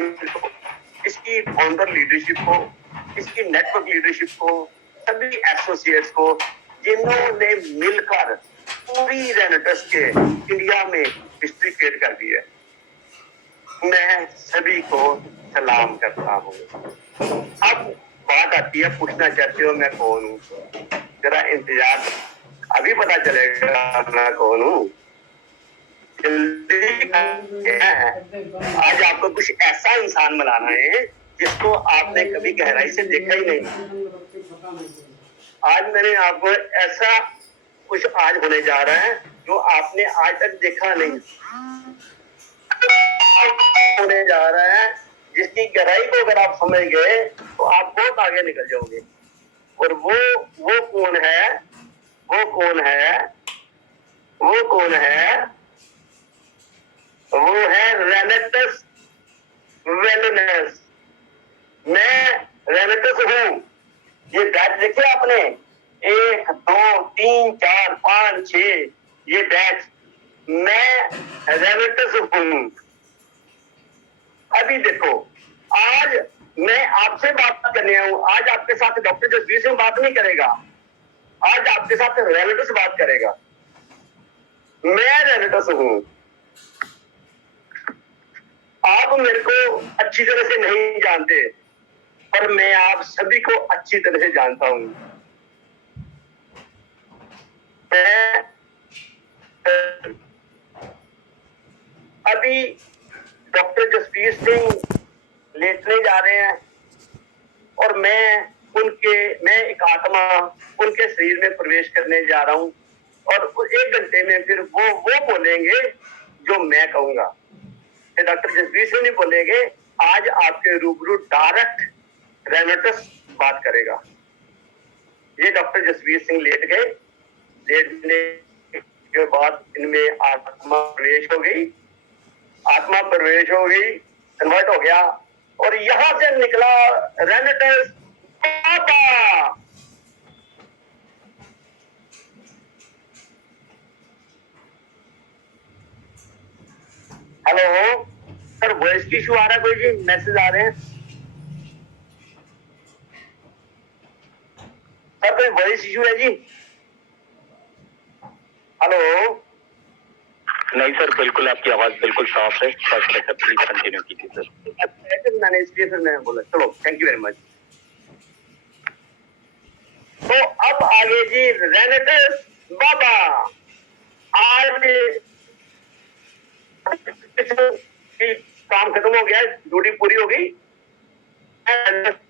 Management को, इसकी founder leadership को, इसकी नेटवर्क लीडरशिप को, सभी एसोसिएट्स को, जिन्होंने मिलकर पूरी रेनेटस के इंडिया में हिस्ट्री क्रिएट कर दी है, मैं सभी को सलाम करता हूँ। अब बात आती है, पूछना चाहते हो मैं कौन हूँ? जरा इंतजार, अभी पता चलेगा मैं कौन हूँ। आज आपको कुछ ऐसा इंसान बनाना है जिसको आपने कभी गहराई से देखा ही नहीं। आज मैंने आपको ऐसा कुछ आज होने जा रहा है जो आपने आज तक देखा नहीं होने जा रहा है, जिसकी गहराई को अगर आप समझ गए तो आप बहुत आगे निकल जाओगे। और वो कौन है? वो कौन है? वो कौन है? वो है रेनेटस वेलनेस। मैं रेनेटस हूँ। ये बैच देखे आपने, 1 2 3 4 5 6, ये बैच, मैं रेनेटस हूँ। अभी देखो, आज मैं आपसे बात करने आया हूँ। आज आपके साथ डॉक्टर जसवीर सिंह बात नहीं करेगा, आज आपके साथ रेनेटस बात करेगा। मैं रेनेटस हूँ। आप मेरे को अच्छी तरह से नहीं जानते, पर मैं आप सभी को अच्छी तरह से जानता हूँ। मैं अभी डॉक्टर जसवीर सिंह लेटने जा रहे हैं और मैं एक आत्मा उनके शरीर में प्रवेश करने जा रहा हूँ, और 1 घंटे में फिर वो बोलेंगे जो मैं कहूंगा। डॉक्टर जसवीर सिंह नहीं बोलेंगे, आज आपके रूबरू डायरेक्ट रेनेटस बात करेगा। ये डॉक्टर जसवीर सिंह लेट गए, लेटने के बाद इनमें आत्मा प्रवेश हो गई, कन्वर्ट हो गया, और यहां से निकला रेनेटस बाबा। हेलो सर, वॉइस की इशू आ रहा है कोई जी? मैसेज आ रहे हैं सर, कोई वॉइस इशू है जी? हेलो? नहीं सर, बिल्कुल आपकी आवाज बिल्कुल साफ है। प्लीज कंटिन्यू कीजिए सर। मैंने इसलिए फिर मैंने बोला, चलो थैंक यू वेरी मच। तो अब आगे जी, रेनेटस बाबा। आज काम खत्म हो गया, ड्यूटी पूरी हो गई,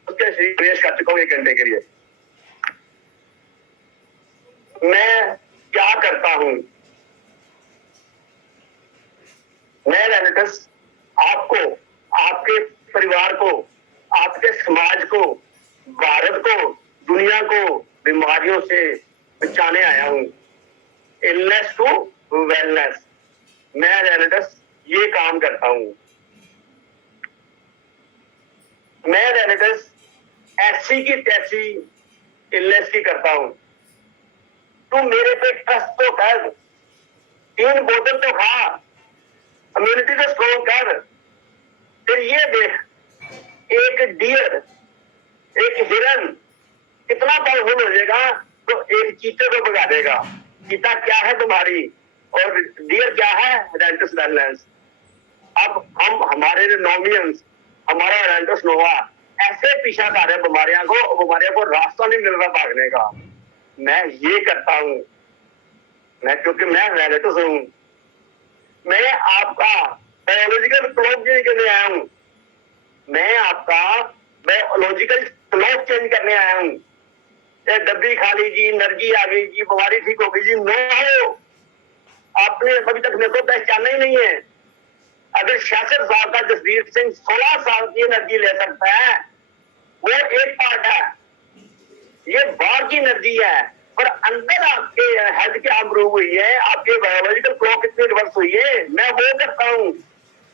उसके शरीर प्रवेश कर चुका हूँ 1 घंटे के लिए। मैं क्या करता हूँ? मैं रेनेटस आपको, आपके परिवार को, आपके समाज को, भारत को, दुनिया को बीमारियों से बचाने आया हूँ। इलनेस टू वेलनेस, मैं रेनेटस ये काम करता हूँ। मैं रेनेटस ऐसी की तैसी इलनेस की करता हूँ। तू मेरे पे ट्रस्ट तो कर, 3 बोतल तो खा, इम्यूनिटी को स्ट्रॉन्ग कर, फिर ये देख, एक डियर, एक हिरन कितना पावरफुल हो जाएगा तो एक चीते को भगा देगा। चीता क्या है तुम्हारी, और डियर क्या है? रेनेटस वेलनेस। अब हम, हमारे नॉमियंस, हमारा रेनेटस नोवा ऐसे पीछा कर रहे हैं बीमारियों को रास्ता नहीं मिल रहा भागने का। मैं ये करता हूँ, मैं, क्योंकि मैं रेनेटस हूँ। मैं आपका बायोलॉजिकल क्लॉक चेंज करने आया हूँ। मैं आपका बायोलॉजिकल क्लॉक चेंज करने आया हूँ। डब्बी खा लीजिए, एनर्जी आ गई जी, बीमारी ठीक हो गई जी, नो। आपने अभी तक मेरे को पहचाना ही नहीं है। अगर 66 साल का जसवीर सिंह 16 साल की एनर्जी ले सकता है, वो एक पार्ट है, ये बाहर की एनर्जी है, पर अंदर आपके हेल्थ क्या इम्प्रूव हुई है, आपके बायोलॉजिकल क्लॉक कितनी रिवर्स हुई है, मैं वो करता हूँ।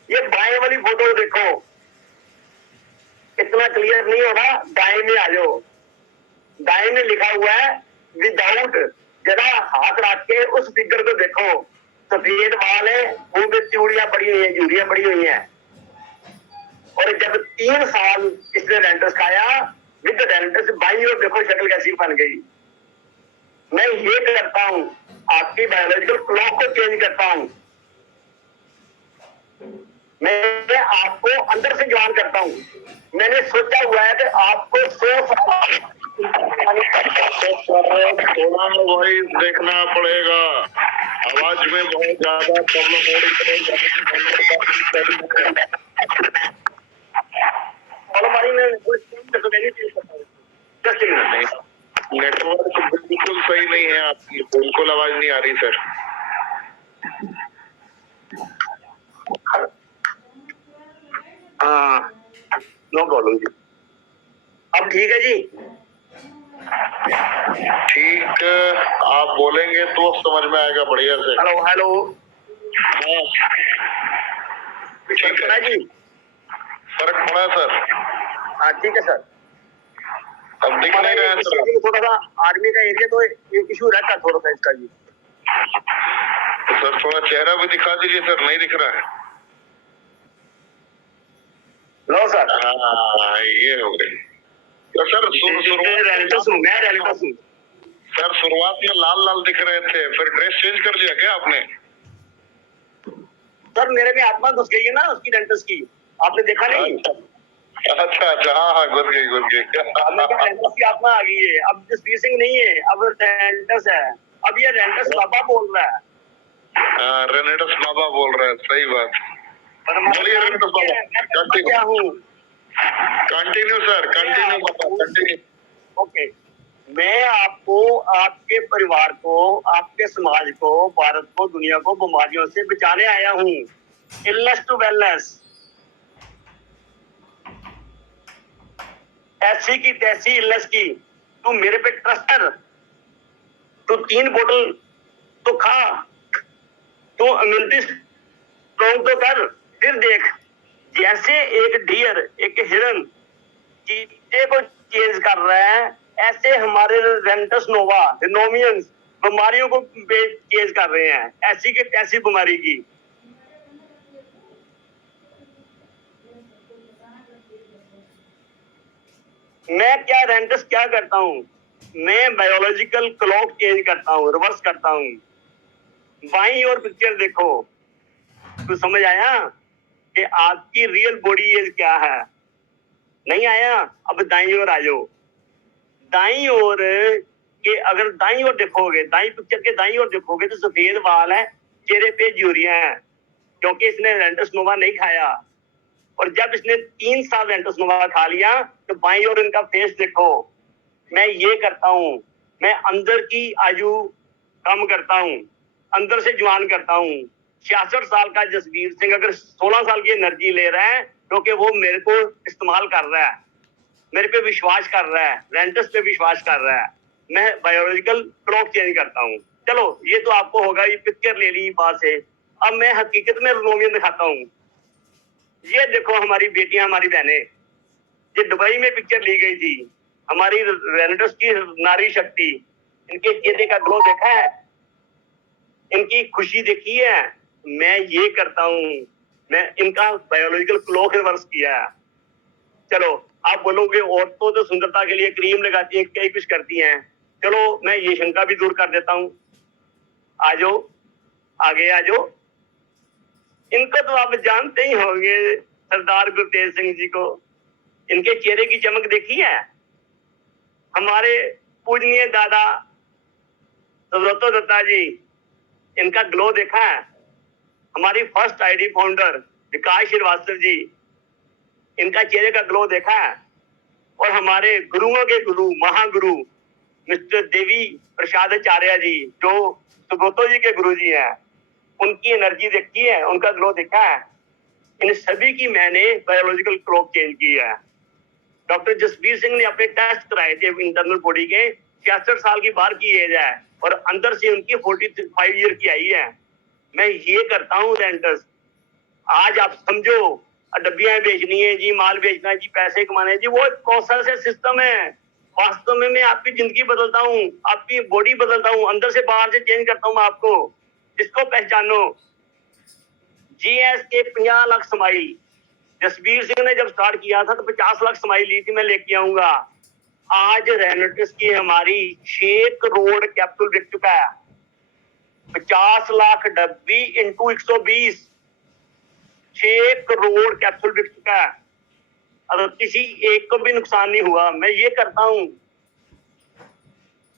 ये बाएं वाली फोटो देखो, इतना क्लियर नहीं हो रहा, दाएं में आ जाओ। दाएं में लिखा हुआ है विदाउट, जरा हाथ रख के उस फिगर को देखो, सफेद बाल है, मुंह पे चूड़ियां पड़ी हुई है, झुर्रियां पड़ी हुई है, और 3 साल इसने रेंटस खाया विद रेंटस, बाई और देखो शक्ल कैसी बन गई। मैं ये करता हूं, आपकी बायोलॉजिकल क्लॉक को चेंज करता हूं, मैं आपको अंदर से जवान करता हूं। मैंने सोचा हुआ है कि आपको 100 थोड़ा वॉइस देखना पड़ेगा, आवाज में बहुत ज्यादा प्रॉब्लम हो रही है। नेटवर्क बिल्कुल सही नहीं है आपकी, बिल्कुल आवाज नहीं आ रही सर। हाँ, नो प्रॉब्लम जी। अब ठीक है जी? ठीक, आप बोलेंगे तो समझ में आएगा बढ़िया से। हेलो हेलो, हाँ ठीक है जी? फर्क पड़ा सर? हाँ ठीक है सर। अब दिख नहीं रहा है इस सर। एरिया में थोड़ा सा आर्मी का एरिया तो इशू रहता है थोड़ा सा इसका जी। तो सर थोड़ा चेहरा भी दिखा दीजिए सर, नहीं दिख रहा है। लो सर। हाँ ये हो गई। तो सर मैं रेलिटस हूँ। सर शुरुआत में लाल लाल दिख रहे थे, फिर ड्रेस चेंज कर दिया क्या आपने? सर मेरे में आत्मा घुस गई है ना उसकी रेंटस की, आपने देखा नहीं? अच्छा अच्छा, हाँ हाँ घुस गई रेंटस की आत्मा आ गई है। अब जसवीर सिंह नहीं है, अब रेंटस है। अब ये रेंटस बाबा बोल रहा है। हाँ रेनेटस बाबा बोल रहा है, सही बात। बोलिए रेनेटस बाबा, क्या हूँ? कंटिन्यू सर, कंटिन्यू बाबा, कंटिन्यू। ओके, मैं आपको, आपके परिवार को, आपके समाज को, भारत को, दुनिया को बीमारियों से बचाने आया हूँ। इलनेस टू वेलनेस, ऐसी की तैसी इलनेस की। तू मेरे पे ट्रस्ट कर, तू 3 बोतल तो खा, तू इम्यूनिटी स्ट्रॉन्ग तो कर, फिर देख जैसे एक डियर, एक हिरन चीते को चेंज कर रहा है, ऐसे हमारे रेंटस नोवा रिनोमियंस बीमारियों को चेंज कर रहे हैं, ऐसी की तैसी बीमारी की। मैं क्या रेंटस क्या करता हूँ? मैं बायोलॉजिकल क्लॉक चेंज करता हूँ, रिवर्स करता हूँ। बाईं और पिक्चर देखो तो समझ आया कि आपकी रियल बॉडी एज क्या है? नहीं आया? अब दाईं ओर आ जाओ। दाईं ओर के अगर दाईं ओर देखोगे, दाईं पिक्चर के दाईं ओर देखोगे तो सफेद बाल है, चेहरे पे झुर्रियां हैं, क्योंकि इसने रेंटस नोवा नहीं खाया। और जब इसने 3 साल रेंटस नोवा खा लिया तो बाईं ओर इनका फेस देखो। मैं ये करता हूँ, मैं अंदर की आयु कम करता हूँ, अंदर से जवान करता हूँ। 66 साल का जसवीर सिंह अगर 16 साल की एनर्जी ले रहा है क्योंकि वो मेरे को इस्तेमाल कर रहा है, मेरे पे विश्वास कर रहा है, रेंटस पे विश्वास कर रहा है। मैं बायोलॉजिकल क्लॉक चेंज करता हूँ। चलो ये तो आपको होगा, ये पिक्चर ले ली बात से। अब मैं हकीकत में रिनोमियन दिखाता हूँ। ये देखो हमारी बेटियां, हमारी बहनें, ये दुबई में पिक्चर ली गई थी, हमारी रेनेटस की नारी शक्ति, इनके चेहरे का ग्लो देखा है, इनकी खुशी देखी है। मैं ये करता हूँ, मैं इनका बायोलॉजिकल क्लॉक रिवर्स किया है। चलो आप बोलोगे औरतों तो सुंदरता के लिए क्रीम लगाती हैं, कई कुछ करती हैं, चलो मैं ये शंका भी दूर कर देता हूँ। आ जाओ, आगे आ जाओ। इनको तो आप जानते ही होंगे, सरदार गुरतेज सिंह जी को, इनके चेहरे की चमक देखी है? हमारे पूजनीय दादा सुब्रतो दत्ता जी, इनका ग्लो देखा है? हमारी फर्स्ट आईडी फाउंडर विकास श्रीवास्तव जी, इनका चेहरे का ग्लो देखा है? और हमारे गुरुओं के गुरु, महागुरु मिस्टर देवी प्रसाद आचार्य जी, जो सुब्रतो जी के गुरु जी हैं, उनकी एनर्जी देखी है, उनका ग्लो देखा है? इन सभी की मैंने बायोलॉजिकल क्लॉक चेंज की है। डॉक्टर जसवीर सिंह ने अपने टेस्ट कराए थे इंटरनल बॉडी के, 66 साल की बाहर की एज है और अंदर से उनकी 45 ईयर की आई है। मैं ये करता हूँ रेंटस। आज आप समझो, डब्बियां बेचनी है जी, माल बेचना है जी, पैसे कमाने हैं जी, वो प्रोसेस है, सिस्टम है। वास्तव में मैं आपकी जिंदगी बदलता हूँ, आपकी बॉडी बदलता हूँ, अंदर से बाहर से चेंज करता हूँ आपको। इसको पहचानो। GS के 50 लाख स्माइल, जसबीर सिंह ने जब स्टार्ट किया था तो 50 लाख स्माइल ली थी, मैं लेके आऊंगा। आज रेनेटिस की हमारी 6 करोड़ कैपिटल बिक चुका है। 50 लाख डब्बी इंटू 120, 6 करोड़ कैपिटल बिक चुका है। अगर किसी एक को भी नुकसान नहीं हुआ, मैं ये करता हूं,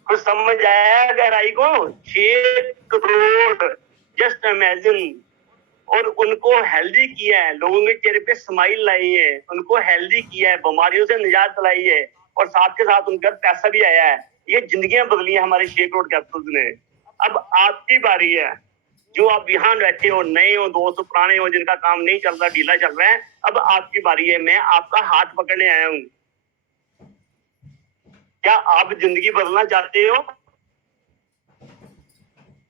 कुछ समझ आया गहराई को? 6 करोड़, जस्ट इमेजिन। और उनको हेल्दी किया है, लोगों के चेहरे पे स्माइल लाई है, उनको हेल्दी किया है, बीमारियों से निजात दिलाई है, और साथ के साथ उनका पैसा भी आया है। ये जिंदगियां बदली हैं हमारे 6 करोड़ कैपिटल ने। अब आपकी बारी है, जो आप यहाँ बैठे हो, नए हो, दोस्त पुराने हो, जिनका काम नहीं चल रहा, ढीला चल रहा है, अब आपकी बारी है। मैं आपका हाथ पकड़ने आया हूँ। क्या आप जिंदगी बदलना चाहते हो?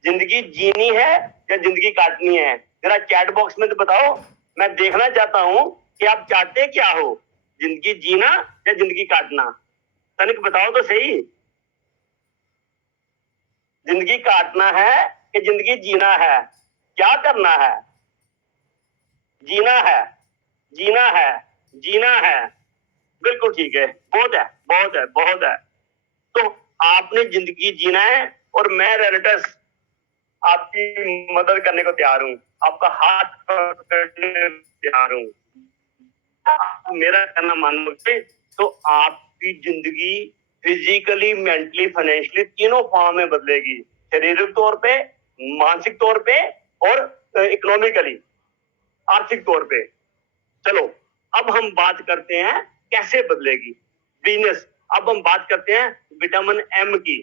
जिंदगी जीनी है या जिंदगी काटनी है? जरा चैट बॉक्स में तो बताओ, मैं देखना चाहता हूं कि आप चाहते क्या हो, जिंदगी जीना या जिंदगी काटना? तनिक बताओ तो सही, जिंदगी काटना है कि जिंदगी जीना है? क्या करना है? जीना है, जीना है, जीना है। बिल्कुल ठीक है, बहुत है, बहुत है, बहुत है। तो आपने जिंदगी जीना है, और मैं रेनेटिस आपकी मदद करने को तैयार हूं, आपका हाथ पकड़ने को तैयार हूं। मेरा कहना मानोगे तो आपकी जिंदगी फिजिकली, मेंटली, फाइनेंशियली तीनों फॉर्म में बदलेगी। शारीरिक तौर पे, मानसिक तौर पे, और इकोनॉमिकली, आर्थिक तौर पे। चलो अब हम बात करते हैं कैसे बदलेगी बिजनेस। अब हम बात करते हैं विटामिन एम की।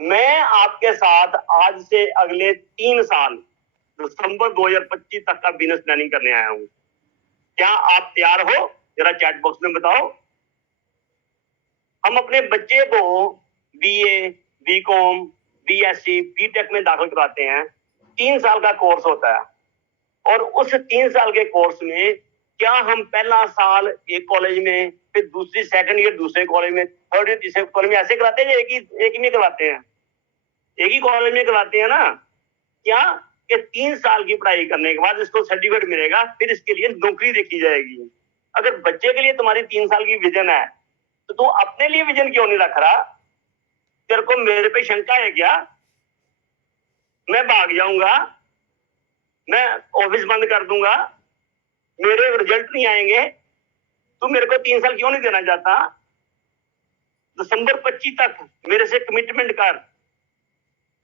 मैं आपके साथ आज से अगले 3 साल दिसंबर 2025 तक का बिजनेस प्लानिंग करने आया हूं। क्या आप तैयार हो? जरा चैट बॉक्स में बताओ। हम अपने बच्चे को बीए, बीकॉम, बीएससी, बीटेक में दाखिल कराते हैं। 3 साल का कोर्स होता है, और उस 3 साल के कोर्स में क्या हम पहला साल एक कॉलेज में, फिर दूसरी सेकंड ईयर दूसरे कॉलेज में, थर्ड ईयर तीसरे कॉलेज में ऐसे कराते हैं? एक ही में कराते हैं? एक ही कॉलेज में कराते हैं ना? क्या कि 3 साल की पढ़ाई करने के बाद इसको सर्टिफिकेट मिलेगा, फिर इसके लिए नौकरी देखी जाएगी। अगर बच्चे के लिए तुम्हारी 3 साल की विजन है, तो तू अपने लिए विजन क्यों नहीं रख रहा? तेरे को मेरे पे शंका है क्या? मैं भाग जाऊंगा, मैं ऑफिस बंद कर दूंगा, मेरे रिजल्ट नहीं आएंगे, तू मेरे को 3 साल क्यों नहीं देना चाहता? दिसंबर 25 तक मेरे से कमिटमेंट कर।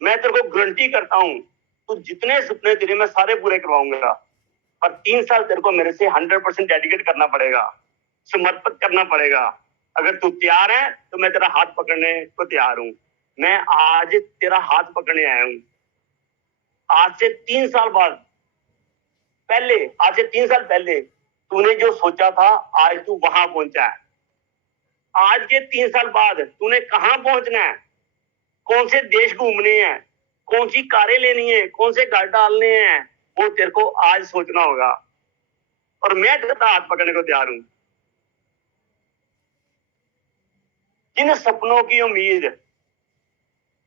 मैं तेरे को गारंटी करता हूं, तू जितने सपने तेरे मैं सारे पूरे करवाऊंगा। पर 3 साल तेरे को मेरे से 100% डेडिकेट करना पड़ेगा, समर्पित करना पड़ेगा। अगर तू तैयार है तो मैं तेरा हाथ पकड़ने को तैयार हूं। मैं आज तेरा हाथ पकड़ने आया हूं। आज से 3 साल बाद पहले, आज से 3 साल पहले तूने जो सोचा था, आज तू वहां पहुंचा है। आज के 3 साल बाद तूने कहां पहुंचना है, कौन से देश घूमने हैं, कौन सी कारें लेनी है, कौन से घर डालने हैं, वो तेरे को आज सोचना होगा। और मैं तेरा हाथ पकड़ने को तैयार हूं। जिन सपनों की उम्मीद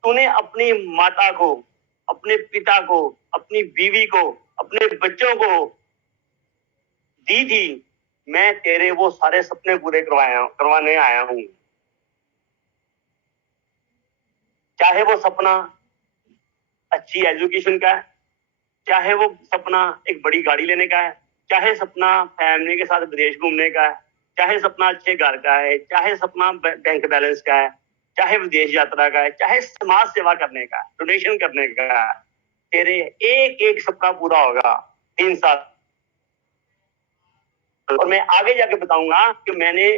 तूने अपनी माता को, अपने पिता को, अपनी बीवी को, अपने बच्चों को दी थी, मैं तेरे वो सारे सपने पूरे करवाने आया हूं। चाहे वो सपना अच्छी एजुकेशन का है, चाहे वो सपना एक बड़ी गाड़ी लेने का है, चाहे सपना फैमिली के साथ विदेश घूमने का है, चाहे सपना अच्छे घर का है, चाहे सपना बैंक बैलेंस का है, चाहे विदेश यात्रा का है, चाहे समाज सेवा करने का, डोनेशन करने का, तेरे एक एक सपना पूरा होगा 3 साल। और मैं आगे जाके बताऊंगा कि मैंने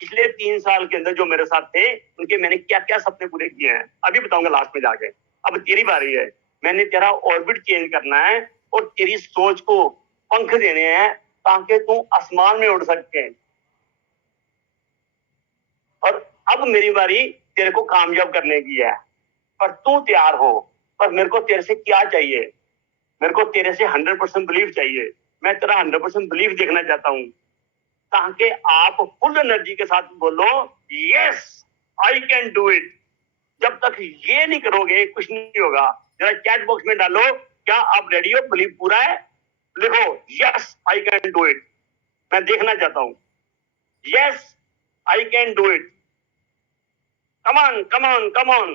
पिछले 3 साल के अंदर जो मेरे साथ थे, उनके मैंने क्या क्या सपने पूरे किए हैं, अभी बताऊंगा लास्ट में जाके। अब तेरी बारी है। मैंने तेरा ऑर्बिट चेंज करना है, और तेरी सोच को पंख देने हैं, ताकि तू आसमान में उड़ सके। और अब मेरी बारी तेरे को कामयाब करने की है। पर तू तैयार हो। पर मेरे को तेरे से क्या चाहिए? मेरे को तेरे से 100% बिलीव चाहिए। मैं तेरा 100% बिलीव देखना चाहता हूं, ताकि आप फुल एनर्जी के साथ बोलो, yes I can do it. जब तक ये नहीं करोगे कुछ नहीं होगा। जरा चैट बॉक्स में डालो, क्या आप रेडी हो? बिलीव पूरा है? लिखो, yes I can do it. मैं देखना चाहता हूं। Yes I can do it. Come on come on come on.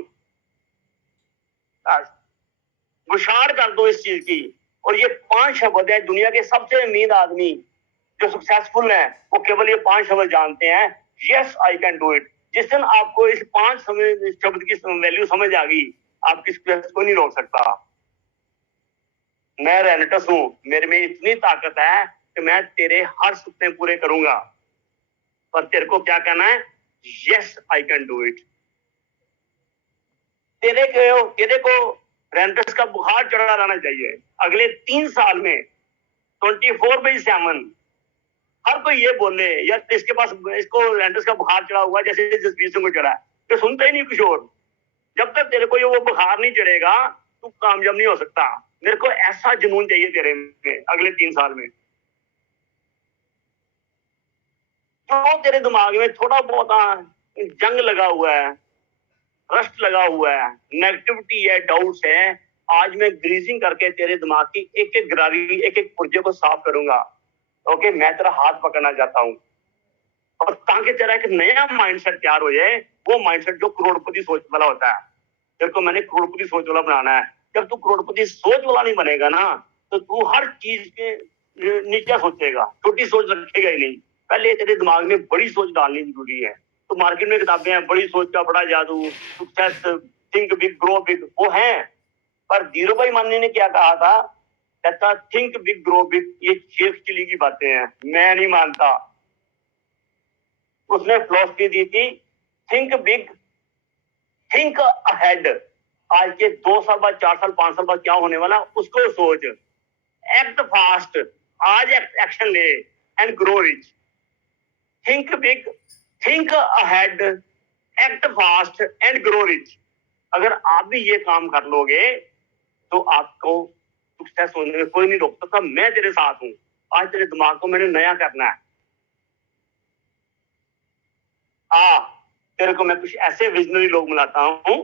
घुसाड़ कर दो इस चीज की। और ये 5 शब्द है, दुनिया के सबसे अमीर आदमी जो सक्सेसफुल है वो केवल ये 5 शब्द जानते हैं, yes I can do it. जिस दिन आपको इस 5 शब्द की वैल्यू समझ आ गई, आपकी सक्सेस को नहीं रोक सकता। मैं रेनेटस हूं, मेरे में इतनी ताकत है कि मैं तेरे हर सपने पूरे करूंगा। पर तेरे को क्या कहना है? Yes I can do it. तेरे को रेनेटस का बुखार चढ़ा रहना चाहिए। अगले 3 साल में 24/7 हर कोई ये बोले यार इसके पास, इसको रेनेटस का बुखार चढ़ा हुआ जैसे जसबीर सिंह को चढ़ा है, तो सुनता ही नहीं कुछ और। जब तक तेरे को ये वो बुखार नहीं चढ़ेगा, तू कामयाब नहीं हो सकता। मेरे को ऐसा जुनून चाहिए तेरे में अगले 3 साल में। तो तेरे दिमाग में थोड़ा बहुत जंग लगा हुआ है, रस्ट लगा हुआ है, नेगेटिविटी है, डाउट्स है, आज मैं ग्रीजिंग करके तेरे दिमाग की एक एक गरारी, एक एक पुर्जे को साफ करूंगा। ओके, मैं तेरा हाथ पकड़ना चाहता हूं, और ताकि तेरा एक नया माइंडसेट तैयार हो जाए। वो माइंडसेट जो करोड़पति सोच वाला होता है। तेरे को मैंने करोड़पति सोच वाला बनाना है। जब तू करोड़पति सोच वाला नहीं बनेगा ना, तो तू हर चीज के नीचे सोचेगा, छोटी सोच रखेगा ही नहीं। पहले तेरे दिमाग में बड़ी सोच डालनी जरूरी है। तो मार्केट में किताबें हैं, बड़ी सोच का बड़ा जादू, success, think big grow big, वो है। पर धीरूभाई मानी ने क्या कहा था? कहता थिंक बिग ग्रो बिग, ये शेख चिली की बातें हैं, मैं नहीं मानता। उसने फिलॉसफी दी थी थिंक बिग, थिंक अहेड। आज के 2 साल बाद, 4 साल, 5 साल बाद क्या होने वाला उसको सोच। एक्ट फास्ट, आज एक्शन ले, and grow rich. Think big, think ahead, act fast and grow rich. अगर आप भी ये काम कर लोगे तो आपको सक्सेस होने में कोई नहीं रोक सकता। मैं तेरे साथ हूं। आज तेरे दिमाग को मैंने नया करना है। तेरे को मैं कुछ ऐसे विजनरी लोग मिलाता हूं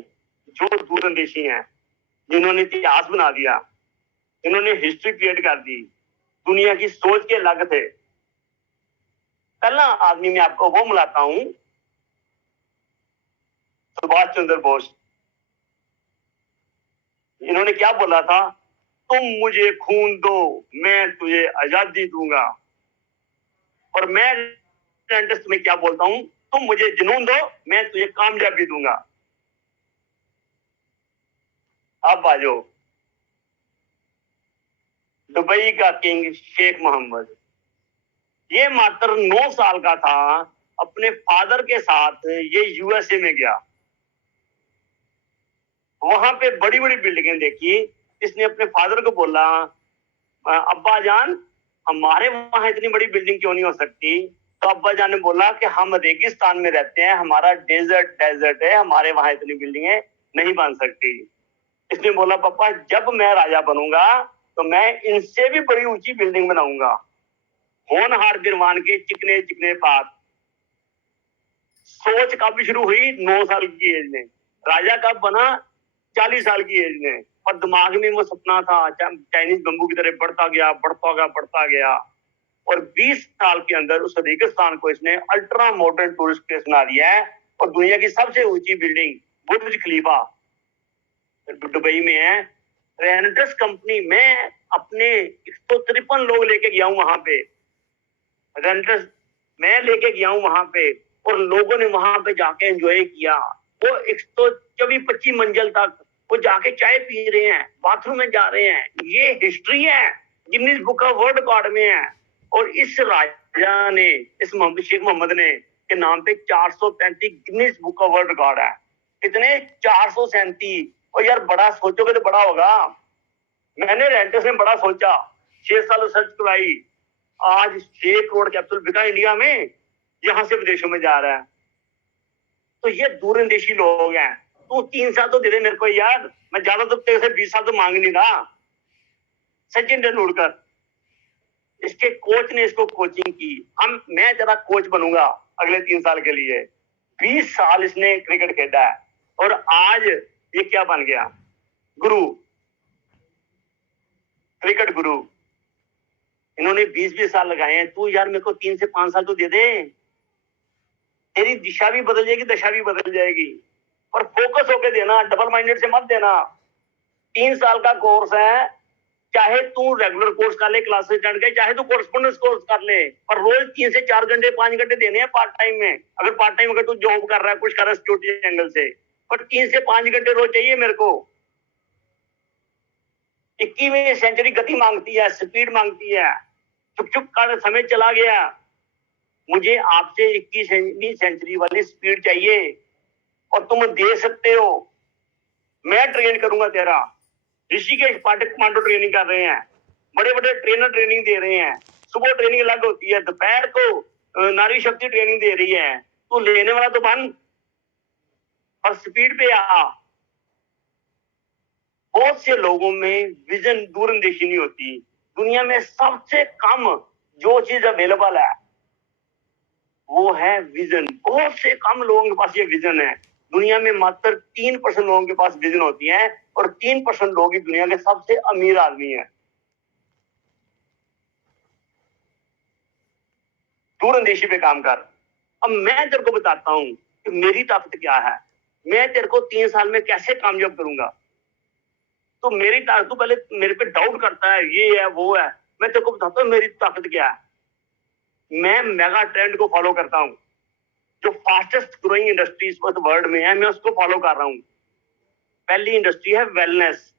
जो दूरंदेशी हैं, जिन्होंने इतिहास बना दिया, जिन्होंने हिस्ट्री क्रिएट कर दी, दुनिया की सोच के अलग थे। पहला आदमी मैं आपको वो मिलाता हूं, सुभाष चंद्र बोस। इन्होंने क्या बोला था? तुम मुझे खून दो, मैं तुझे आजादी दूंगा। और मैं तुम्हें क्या बोलता हूं? तुम मुझे जुनून दो, मैं तुझे कामयाबी दूंगा। अब आ जाओ, दुबई का किंग शेख मोहम्मद। ये मात्र 9 साल का था, अपने फादर के साथ ये यूएसए में गया। वहां पे बड़ी बड़ी बिल्डिंगें देखी। इसने अपने फादर को बोला, अब्बा जान, हमारे वहां इतनी बड़ी बिल्डिंग क्यों नहीं हो सकती? तो अब्बा जान ने बोला कि हम रेगिस्तान में रहते हैं, हमारा डेजर्ट है, हमारे वहां इतनी बिल्डिंगें नहीं बन सकती। इसने बोला, पापा जब मैं राजा बनूंगा तो मैं इनसे भी बड़ी ऊंची बिल्डिंग बनाऊंगा। होनहार गिरवान के चिकने चिकने पात। सोच कब शुरू हुई? 9 साल की एज में। राजा कब बना? 40 साल की एज में। और दिमाग में वो सपना था, चाइनीज बंबू की तरह बढ़ता गया, बढ़ता गया, बढ़ता गया। और 20 साल के अंदर उस रेगिस्तान को इसने अल्ट्रा मॉडर्न टूरिस्ट प्लेस बना दिया है। और दुनिया की सबसे ऊंची बिल्डिंग बुर्ज खलीफा दुबई में है। रेनेटस कंपनी में अपने 153 लोग लेके गया हूं वहां पे। रेनेटस मैं लेके गया हूं वहां पे, और लोगों ने वहां पे जाके एंजॉय किया। वो 124-25 मंजिल तक वो जाके चाय पी रहे हैं, बाथरूम में जा रहे हैं। ये हिस्ट्री है, Guinness book of world record में है। और इस राजा ने, इस मोहम्मद शेख मोहम्मद ने के नाम पे 435 Guinness book of world record है। इतने 437। और यार बड़ा सोचोगे तो बड़ा होगा। मैंने रेंटस में बड़ा सोचा, 6 साल रिसर्च करवाई। आज 6 करोड़ कैप्सूल बिका इंडिया में, यहां से विदेशों में जा रहा है। तो ये दूरंदेशी लोग हैं। तू 3 साल तो दे दे मेरे को यार, मैं ज्यादा तो तेरे से 20 साल तो मांग नहीं रहा। सचिन तेंदुलकर, इसके कोच ने इसको कोचिंग की। मैं तेरा कोच बनूंगा अगले 3 साल के लिए। 20 साल इसने क्रिकेट खेला है, और आज ये क्या बन गया? गुरु, क्रिकेट गुरु। इन्होंने 20-20 साल लगाए हैं। तू यार मेरे को 3 से 5 साल तो दे दे, तेरी दिशा भी बदल जाएगी, दशा भी बदल जाएगी। और फोकस होके देना, डबल माइंडेड से मत देना। 3 साल का कोर्स है, चाहे तू रेगुलर कोर्स कर ले, क्लासेस अटेंड कर, चाहे तू कोर्सपोंडेंस कोर्स कर ले, पर रोज 3 से 4 घंटे 5 घंटे देने हैं पार्ट टाइम में। अगर पार्ट टाइम अगर तू जॉब कर रहा है, कुछ कर रहा है सिक्योरिटी एंगल से, पर 3 से 5 घंटे रोज चाहिए मेरे को। 21वीं सेंचुरी गति मांगती है, स्पीड मांगती है। चुप चुप कर, समय चला गया। मुझे आपसे 21वीं सेंचुरी वाली स्पीड चाहिए और तुम दे सकते हो। मैं ट्रेन करूंगा तेरा। ऋषिकेश पाठक कमांडो ट्रेनिंग कर रहे हैं, बड़े बड़े ट्रेनर ट्रेनिंग दे रहे हैं। सुबह ट्रेनिंग अलग होती है, दोपहर को नारी शक्ति ट्रेनिंग दे रही है। तू लेने वाला तो बन और स्पीड पे आ। बहुत से लोगों में विजन, दूरंदेशी नहीं होती। दुनिया में सबसे कम जो चीज अवेलेबल है वो है विजन। बहुत से कम लोगों के पास ये विजन है। दुनिया में मात्र 3% लोगों के पास विजन होती है और 3% लोग ही दुनिया के सबसे अमीर आदमी हैं। दूरंदेशी पे काम कर। अब मैं तेरे को बताता हूं कि मेरी ताकत क्या है। मैं तेरे को 3 साल में कैसे कामयाब करूंगा। तो मेरी ताकत, तू पहले मेरे पे डाउट करता है, ये है वो है। मैं तेरे को बताता हूँ मेरी ताकत क्या है। मैं मेगा ट्रेंड को फॉलो करता हूँ। जो फास्टेस्ट ग्रोइंग इंडस्ट्रीज वर्ल्ड में है, मैं उसको फॉलो कर रहा हूँ। पहली इंडस्ट्री है वेलनेस।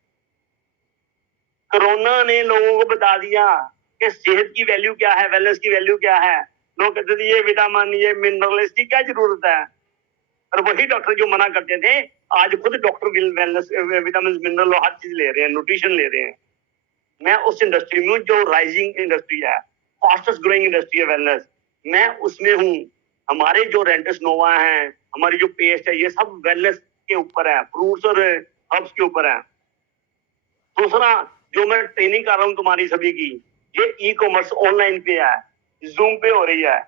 कोरोना ने लोगों को बता दिया कि सेहत की वैल्यू क्या है, वेलनेस की वैल्यू क्या है। लोग कहते थे ये विटामिन, ये मिनरल, इसकी क्या जरूरत है। और वही डॉक्टर जो मना करते थे, आज खुद डॉक्टर वेलनेस, विटामिन, मिनरल हर चीज ले रहे हैं, न्यूट्रिशन ले रहे हैं। मैं उस इंडस्ट्री में हूँ जो राइजिंग इंडस्ट्री है, फास्टेस्ट ग्रोइंग इंडस्ट्री है वेलनेस। मैं उसमें हूँ। हमारे जो रेंटस नोवा है, हमारी जो पेस्ट है, ये सब वेलनेस के ऊपर है, फ्रूट्स और हर्ब्स के ऊपर है। दूसरा जो मैं ट्रेनिंग कर रहा हूँ तुम्हारी सभी की, ये ई कॉमर्स ऑनलाइन पे है, जूम पे हो रही है।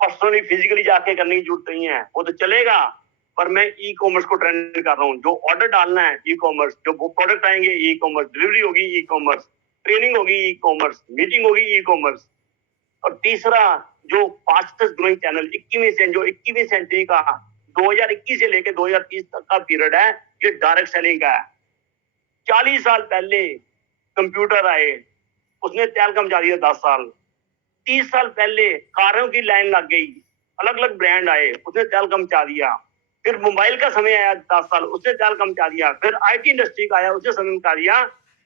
पर्सनली फिजिकली जाके करने की जरूरत नहीं है, वो तो चलेगा, पर मैं ई कॉमर्स को ट्रेंड कर रहा हूँ। जो ऑर्डर डालना है ई कॉमर्स, जो प्रोडक्ट आएंगे ई कॉमर्स, डिलीवरी होगी ई कॉमर्स, ट्रेनिंग होगी ई कॉमर्स, मीटिंग होगी ई कॉमर्स। और तीसरा जो फास्टेस्ट ग्रोइंग चैनल 21वीं सेंचुरी का 2021 से लेकर 2030 तक का पीरियड है, ये डायरेक्ट सेलिंग का है। 40 साल पहले कंप्यूटर आए, उसने तहलका मचा दिया 10 साल। 30 साल पहले कारों की लाइन लग गई, अलग अलग ब्रांड आए, उसने तहलका मचा दिया। फिर मोबाइल का समय आया 10 साल, उसने तहलका मचा दिया। फिर आईटी इंडस्ट्री का आया, उसने समय मचा दिया।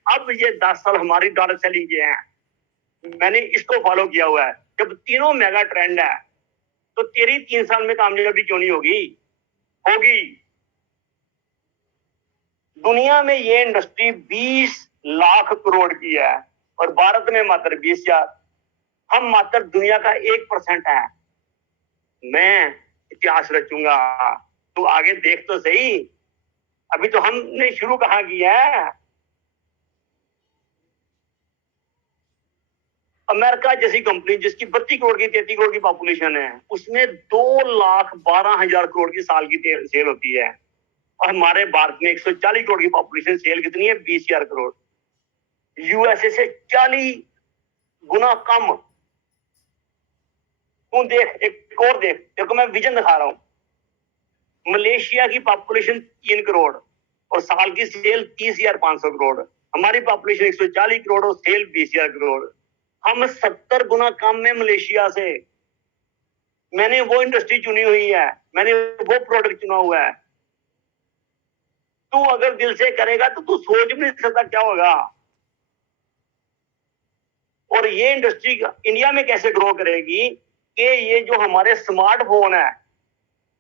अब ये 10 साल हमारी डायरेक्ट सेलिंग के हैं। मैंने इसको फॉलो किया हुआ है। जब तीनों मेगा ट्रेंड है तो तेरी 3 साल में कामयाबी क्यों नहीं होगी? होगी। दुनिया में ये इंडस्ट्री 20 लाख करोड़ की है और भारत में मात्र 20,000। हम मात्र दुनिया का 1% है। मैं इतिहास रचूंगा, तू आगे देख तो सही। अभी तो हमने शुरू कहाँ किया है। अमेरिका जैसी कंपनी जिसकी 32 करोड़ की 33 करोड़ की पॉपुलेशन है, उसमें 2,12,000 करोड़ की साल की सेल होती है। और हमारे भारत में 140 करोड़ की पॉपुलेशन, सेल कितनी है? 20,000 करोड़। यूएसए से 40 गुना कम। तू देख, एक और देख, तेरे को मैं विजन दिखा रहा हूं। मलेशिया की पॉपुलेशन 3 करोड़ और साल की सेल 30,500 करोड़। हमारी पॉपुलेशन 140 करोड़ और सेल 20,000 करोड़। हम 70 गुना कम में मलेशिया से। मैंने वो इंडस्ट्री चुनी हुई है, मैंने वो प्रोडक्ट चुना हुआ है। तू अगर दिल से करेगा तो तू सोच भी नहीं सकता क्या होगा। और ये इंडस्ट्री इंडिया में कैसे ग्रो करेगी कि ये जो हमारे स्मार्टफोन है,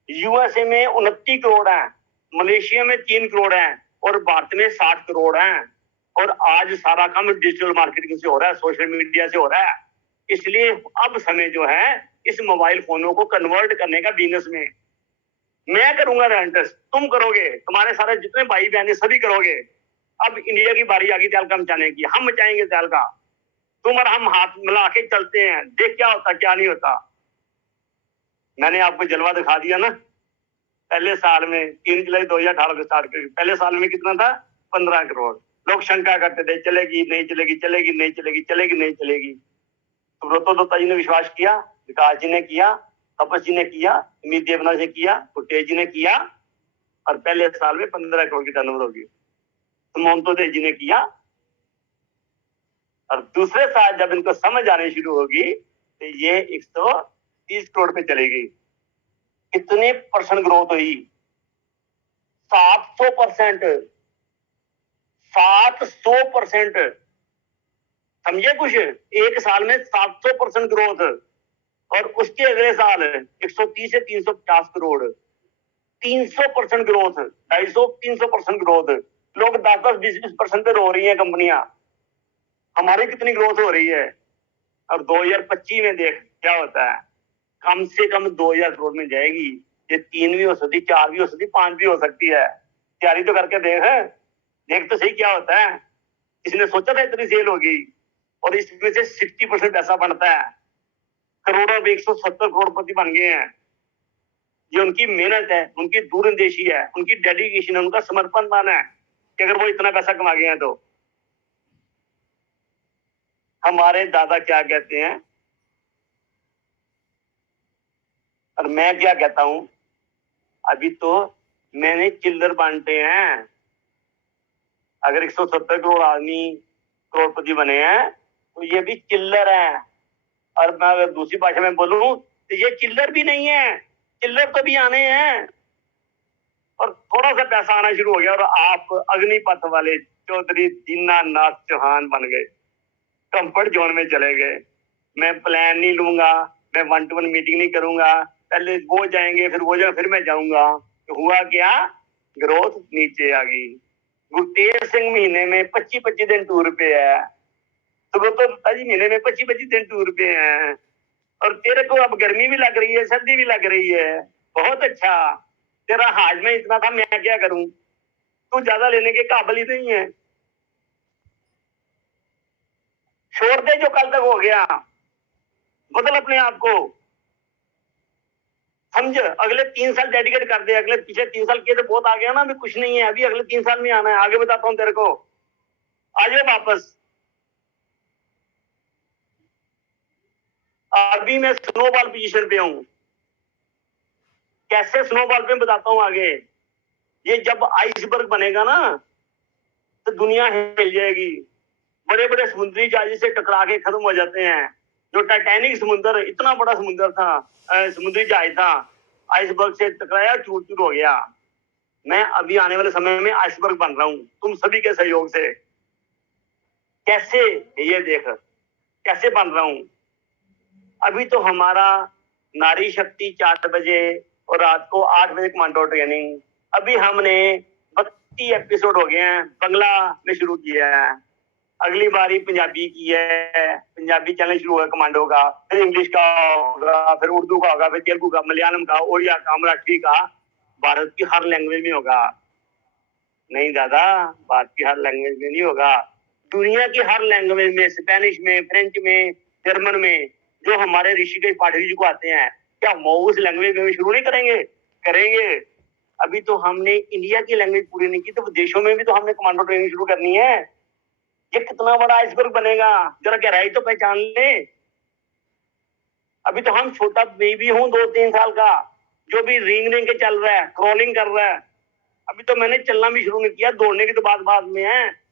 यूएसए में 29 करोड़ है, मलेशिया में 3 करोड़ है और भारत में 60 करोड़ है। और आज सारा काम डिजिटल मार्केटिंग से हो रहा है, सोशल मीडिया से हो रहा है। इसलिए अब समय जो है इस मोबाइल फोनों को कन्वर्ट करने का बिजनेस में। मैं करूंगा रेंटस, तुम करोगे, तुम्हारे सारे जितने भाई बहन सभी करोगे। अब इंडिया की बारी आ गई तहलका मचाने की। हम मचाएंगे तहलका। तुम और हम हाथ मिला के चलते हैं, देख क्या होता क्या नहीं होता। मैंने आपको जलवा दिखा दिया ना। पहले साल में 3 जुलाई 2018 को स्टार्ट करी। पहले साल में कितना था? 15 करोड़। लोग शंका करते थे, चलेगी नहीं चलेगी, चलेगी नहीं चलेगी, चलेगी नहीं चलेगी। सुब्रतो दत्ता जी ने विश्वास किया, विकास जी ने किया, तपस जी ने किया, अमित देवनाथ ने किया, कुटेज जी ने किया, और पहले साल में 15 करोड़ की टर्नओवर होगी। सुमंतो देव जी ने किया, और दूसरे साल जब इनको समझ आने शुरू होगी तो ये 130 करोड़ पे चलेगी। कितने परसेंट ग्रोथ हुई? 700%, 700%। समझे कुछ? एक साल में 700% ग्रोथ, और उसके अगले साल 130 से 350 करोड़, 300% ग्रोथ, 250-300% ग्रोथ। लोग 10-10, 20-20% पे रो रही है कंपनियां, हमारी कितनी ग्रोथ हो रही है। और 2025 में देख क्या होता है, कम से कम 2000 करोड़ में जाएगी। ये 3 भी हो सकती, 4 भी हो सकती, 5 भी हो सकती है। तैयारी तो करके देख तो सही क्या होता है। किसी ने सोचा था इतनी सेल होगी? और इसमें से 60% पैसा बनता है। करोड़ों में 170 करोड़पति बन गए हैं। ये उनकी मेहनत है, उनकी दूरंदेशी है, उनकी डेडिकेशन है, उनका समर्पण है कि अगर वो इतना पैसा कमा गए हैं तो। हमारे दादा क्या कहते हैं और मैं क्या कहता हूं, अभी तो मैंने चिल्लर बांटे हैं। अगर 170 करोड़ आदमी करोड़पति बने हैं तो ये भी चिल्लर है। और मैं अगर दूसरी भाषा में बोलूं तो ये चिल्लर भी नहीं है, चिल्लर तो भी आने हैं। और थोड़ा सा पैसा आना शुरू हो गया और आप अग्निपथ वाले चौधरी दीनानाथ चौहान बन गए, कंफर्ट जोन में चले गए। मैं प्लान नहीं लूंगा, मैं 1-to-1 मीटिंग नहीं करूंगा, पहले वो जाएंगे फिर वो जाएंगे फिर मैं जाऊंगा। तो हुआ क्या? ग्रोथ नीचे आ गई। गुरतेज सिंह महीने में 25-25 दिन टूर पे है, सुब्रतो दत्ता जी महीने में 25-25 दिन टूर पे हैं। और तेरे को अब गर्मी भी लग रही है, सर्दी भी लग रही है, बहुत अच्छा। तेरा हाजमा इतना था, मैं क्या करूं? तू ज्यादा लेने के काबिल ही नहीं है। छोड़ दे जो कल तक हो गया, बदल अपने आप को, समझ। अगले 3 साल डेडिकेट कर दे। अगले पीछे 3 साल किए तो बहुत आ गया ना, अभी कुछ नहीं है। अभी अगले 3 साल में आना है, आगे बताता हूं तेरे को। आ जाए वापस। अभी मैं स्नोबॉल पोजीशन पे हूं। कैसे स्नोबॉल पे बताता हूं आगे। ये जब आइसबर्ग बनेगा ना तो दुनिया हिल जाएगी। बड़े बड़े समुद्री जहाज से टकरा के खत्म हो जाते हैं। जो टाइटैनिक समुद्र, इतना बड़ा समुद्र था, समुद्री जहाज था, आइसबर्ग से टकराया, चूर चूर हो गया। मैं अभी आने वाले समय में आइसबर्ग बन रहा हूं, तुम सभी के सहयोग से। कैसे? ये देख कैसे बन रहा हूं। अभी तो हमारा नारी शक्ति 4 बजे और रात को 8 बजे कमांडो ट्रेनिंग। अभी हमने 32 एपिसोड हो गए हैं, बांग्ला में शुरू किया है। अगली बारी पंजाबी की है, पंजाबी चैनल शुरू हुआ कमांडो का, फिर इंग्लिश का होगा, फिर उर्दू का होगा, फिर तेलुगु का, मलयालम का, ओडिया का, मराठी का। भारत की हर लैंग्वेज में होगा। नहीं दादा, भारत की हर लैंग्वेज में नहीं होगा, दुनिया की हर लैंग्वेज में, स्पेनिश में, फ्रेंच में, जर्मन में। जो हमारे ऋषिकेश पाठक जी को आते हैं, क्या वो उस लैंग्वेज में शुरू नहीं करेंगे? करेंगे। अभी तो हमने इंडिया की लैंग्वेज पूरी नहीं की, तो विदेशों में भी तो हमने कमांडो ट्रेनिंग शुरू करनी है। ये कितना बड़ा आइसबर्ग बनेगा, जरा गहराई तो पहचान ले। अभी तो हम छोटा बेबी हूं, 2-3 साल का, जो भी रिंग के चल रहा है, क्रॉलिंग कर रहा है। अभी तो मैंने चलना भी शुरू नहीं किया, दौड़ने की तो बात में है।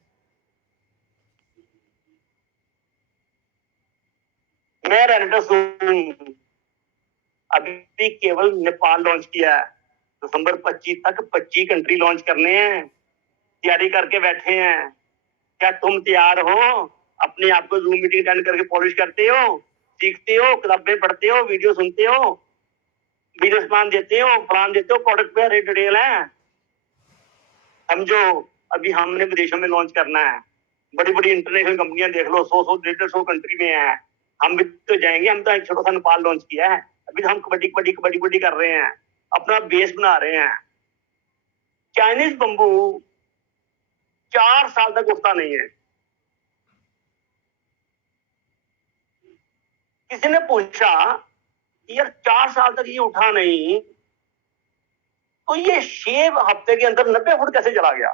मैं रेनेटस हूं। अभी केवल नेपाल लॉन्च किया है, दिसंबर 25 तक 25 कंट्री लॉन्च करने हैं, तैयारी करके बैठे हैं। क्या तुम तैयार हो? अपने आप को जूम मीटिंग अटेंड करके पॉलिश करते हो, सीखते हो, किताबें पढ़ते हो, वीडियो सुनते हो, बिजनेस प्लान देते हो, प्लान देते हो, प्रोडक्ट पे रेट डिटेल है, समझो। अभी हमने विदेशों में लॉन्च करना है। बड़ी बड़ी इंटरनेशनल कंपनियां देख लो, 100-150 कंट्री में है। हम भी तो जाएंगे। हम तो एक छोटा सा नेपाल लॉन्च किया है, अभी तो हम कबड्डी कर रहे हैं, अपना बेस बना रहे हैं। चाइनीज बंबू 4 साल तक उठता नहीं है। किसी ने पूछा यार 4 साल तक ये उठा नहीं, तो ये शेव हफ्ते के अंदर 90 फुट कैसे चला गया?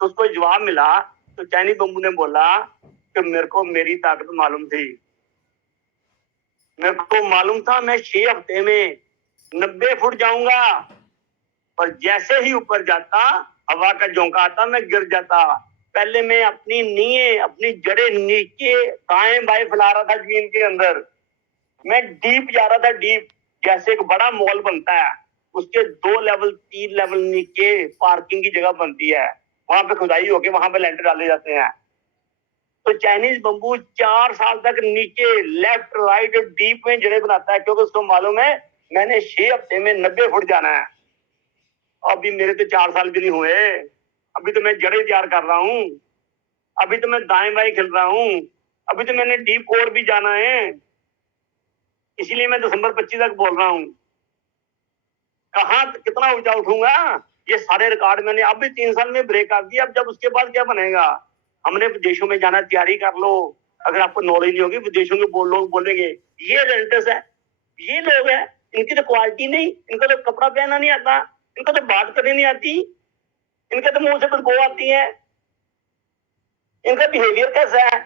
तो उसको जवाब मिला। तो चाइनीज बंबू ने बोला कि मेरे को मेरी ताकत मालूम थी, मेरे को मालूम था मैं 6 हफ्ते में 90 फुट जाऊंगा, पर जैसे ही ऊपर जाता हवा का झोंका आता मैं गिर जाता। पहले मैं अपनी नींवें, अपनी जड़ें नीचे दाएं बाएं फैला रहा था जमीन के अंदर। मैं डीप जा रहा था, डीप। जैसे एक बड़ा मॉल बनता है, उसके 2 लेवल 3 लेवल नीचे पार्किंग की जगह बनती है, वहां पे खुदाई होके वहां पे लेंटर डाले जाते हैं। तो चाइनीज बम्बू 4 साल तक नीचे लेफ्ट राइट डीप में जड़ें बनाता है, क्योंकि उसको मालूम है मैंने 6 हफ्ते में 90 फुट जाना है। अभी मेरे तो 4 साल भी नहीं हुए, अभी तो मैं जड़ें तैयार कर रहा हूँ, अभी तो मैं दाएं बाएं खेल रहा हूँ, अभी तो मैंने डीप और भी जाना है। इसलिए मैं दिसंबर 25 तक बोल रहा हूँ। कहाँ कितना ऊंचा उठूंगा, ये सारे रिकॉर्ड मैंने अब भी 3 साल में ब्रेक कर दिया। अब जब उसके बाद क्या बनेगा? हमने विदेशों में जाना, तैयारी कर लो। अगर आपको नॉलेज नहीं होगी, विदेशों के लोग बोलेंगे ये रेंटर्स है, ये लोग है, इनकी तो क्वालिटी नहीं, इनको तो कपड़ा पहनना नहीं आता, इनको तो बात करनी नहीं आती, इनके तो मुंह से बदबू आती है, इनका बिहेवियर कैसा है।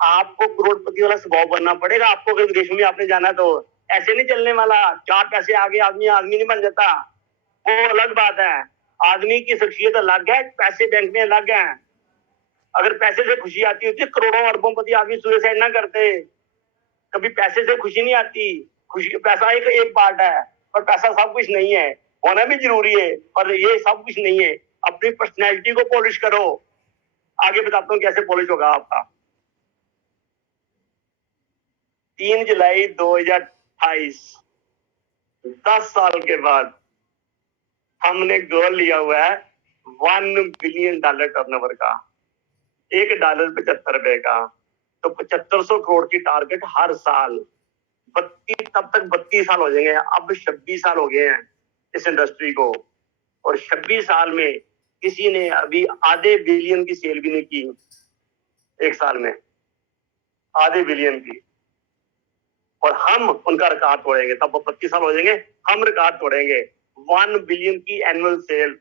आपको करोड़पति वाला स्वभाव बनना पड़ेगा। आपको अगर विदेश में आपने जाना तो ऐसे नहीं चलने वाला। 4 पैसे आगे आदमी आदमी नहीं बन जाता, वो अलग बात है। आदमी की शख्सियत अलग है, पैसे बैंक में अलग है। अगर पैसे से खुशी आती होती, करोड़ों अरबोंपति आदमी सुसाइड ना करते। कभी पैसे से खुशी नहीं आती। खुशी, पैसा एक पार्ट है, पर पैसा सब कुछ नहीं है। होना भी जरूरी है, पर ये सब कुछ नहीं है। अपनी पर्सनैलिटी को पॉलिश करो। आगे बताता हूँ कैसे पॉलिश होगा आपका। 3 जुलाई 2028, 10 साल के बाद हमने गोल लिया हुआ है $1 बिलियन टर्नओवर का। $1 ₹75 का, तो 7500 करोड़ की टारगेट हर साल। 32 तब तक 32 साल हो जाएंगे। अब 26 साल हो गए हैं इस इंडस्ट्री को, और 26 साल में किसी ने अभी आधे बिलियन की सेल भी नहीं की। 1 साल में आधे बिलियन की। और हम उनका रिकॉर्ड तोड़ेंगे। तब वो 25 साल हो जाएंगे, हम रिकॉर्ड तोड़ेंगे। 1 बिलियन की एनुअल सेल,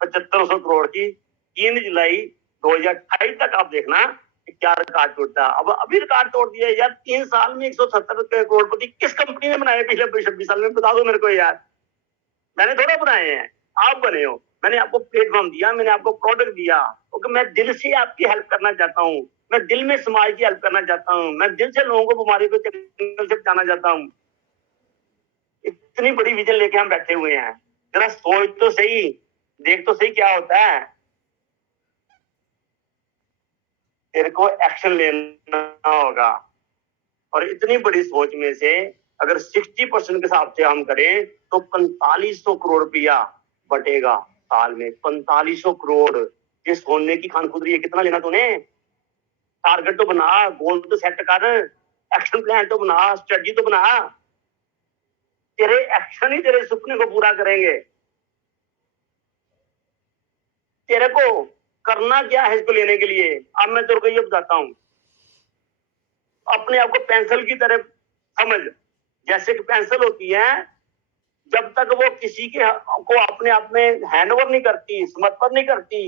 7500 करोड़ की। 3 जुलाई 2028 तक आप देखना कि क्या रिकॉर्ड टूटता है। अब अभी रिकॉर्ड तोड़ दिया यार। 3 साल में 170 करोड़पति किस कंपनी ने बनाए पिछले 26 साल में? बता दो मेरे को यार। मैंने थोड़ा बनाए हैं, आप बने हो। मैंने आपको प्लेटफॉर्म दिया, मैंने आपको प्रोडक्ट दिया, क्योंकि मैं दिल से आपकी हेल्प करना चाहता हूँ। मैं दिल में समाज की हेल्प करना चाहता हूँ। मैं दिल से लोगों को बीमारी को जंगल से बचाना चाहता हूँ। इतनी बड़ी विजन लेके हम बैठे हुए हैं। जरा सोच तो सही, देख तो सही क्या होता है। तेरे को एक्शन लेना होगा। और इतनी बड़ी सोच में से अगर 60% के हिसाब से हम करें तो 4500 करोड़ रुपया बटेगा साल में। 4500 करोड़। ये सोने की खान खुदरी है। कितना लेना तूने? टारगेट तो बना, गोल तो सेट कर, एक्शन प्लान तो बना, स्ट्रेटजी तो बना। तेरे एक्शन ही तेरे सपने को पूरा करेंगे। तेरे को करना क्या है इसको लेने के लिए? अब मैं तेरे को ये बताता हूं। अपने आप को पेंसिल की तरह समझ। जैसे कि पेंसिल होती है, जब तक वो किसी के को अपने आप में हैंड ओवर नहीं करती, समर्पण नहीं करती,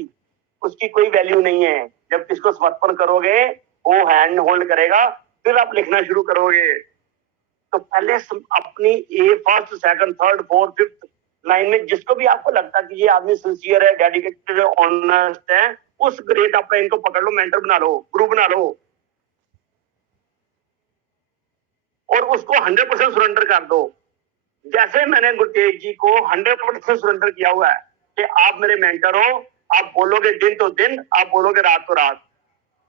उसकी कोई वैल्यू नहीं है। जब किसको समर्पण करोगे, वो हैंड होल्ड करेगा, फिर आप लिखना शुरू करोगे। तो पहले अपनी first, second, third, fourth, fifth line में जिसको भी आपको लगता है कि ये आदमी सिंसियर है, डेडिकेटेड है, ऑनेस्ट है, उस ग्रेट अपना इनको पकड़ लो, मेंटर बना लो, ग्रुप बना लो, और उसको 100% सरेंडर कर दो। जैसे मैंने गुरतेज जी को 100% सरेंडर किया हुआ है कि आप मेरे मेंटर हो, आप बोलोगे दिन तो दिन, आप बोलोगे रात तो रात,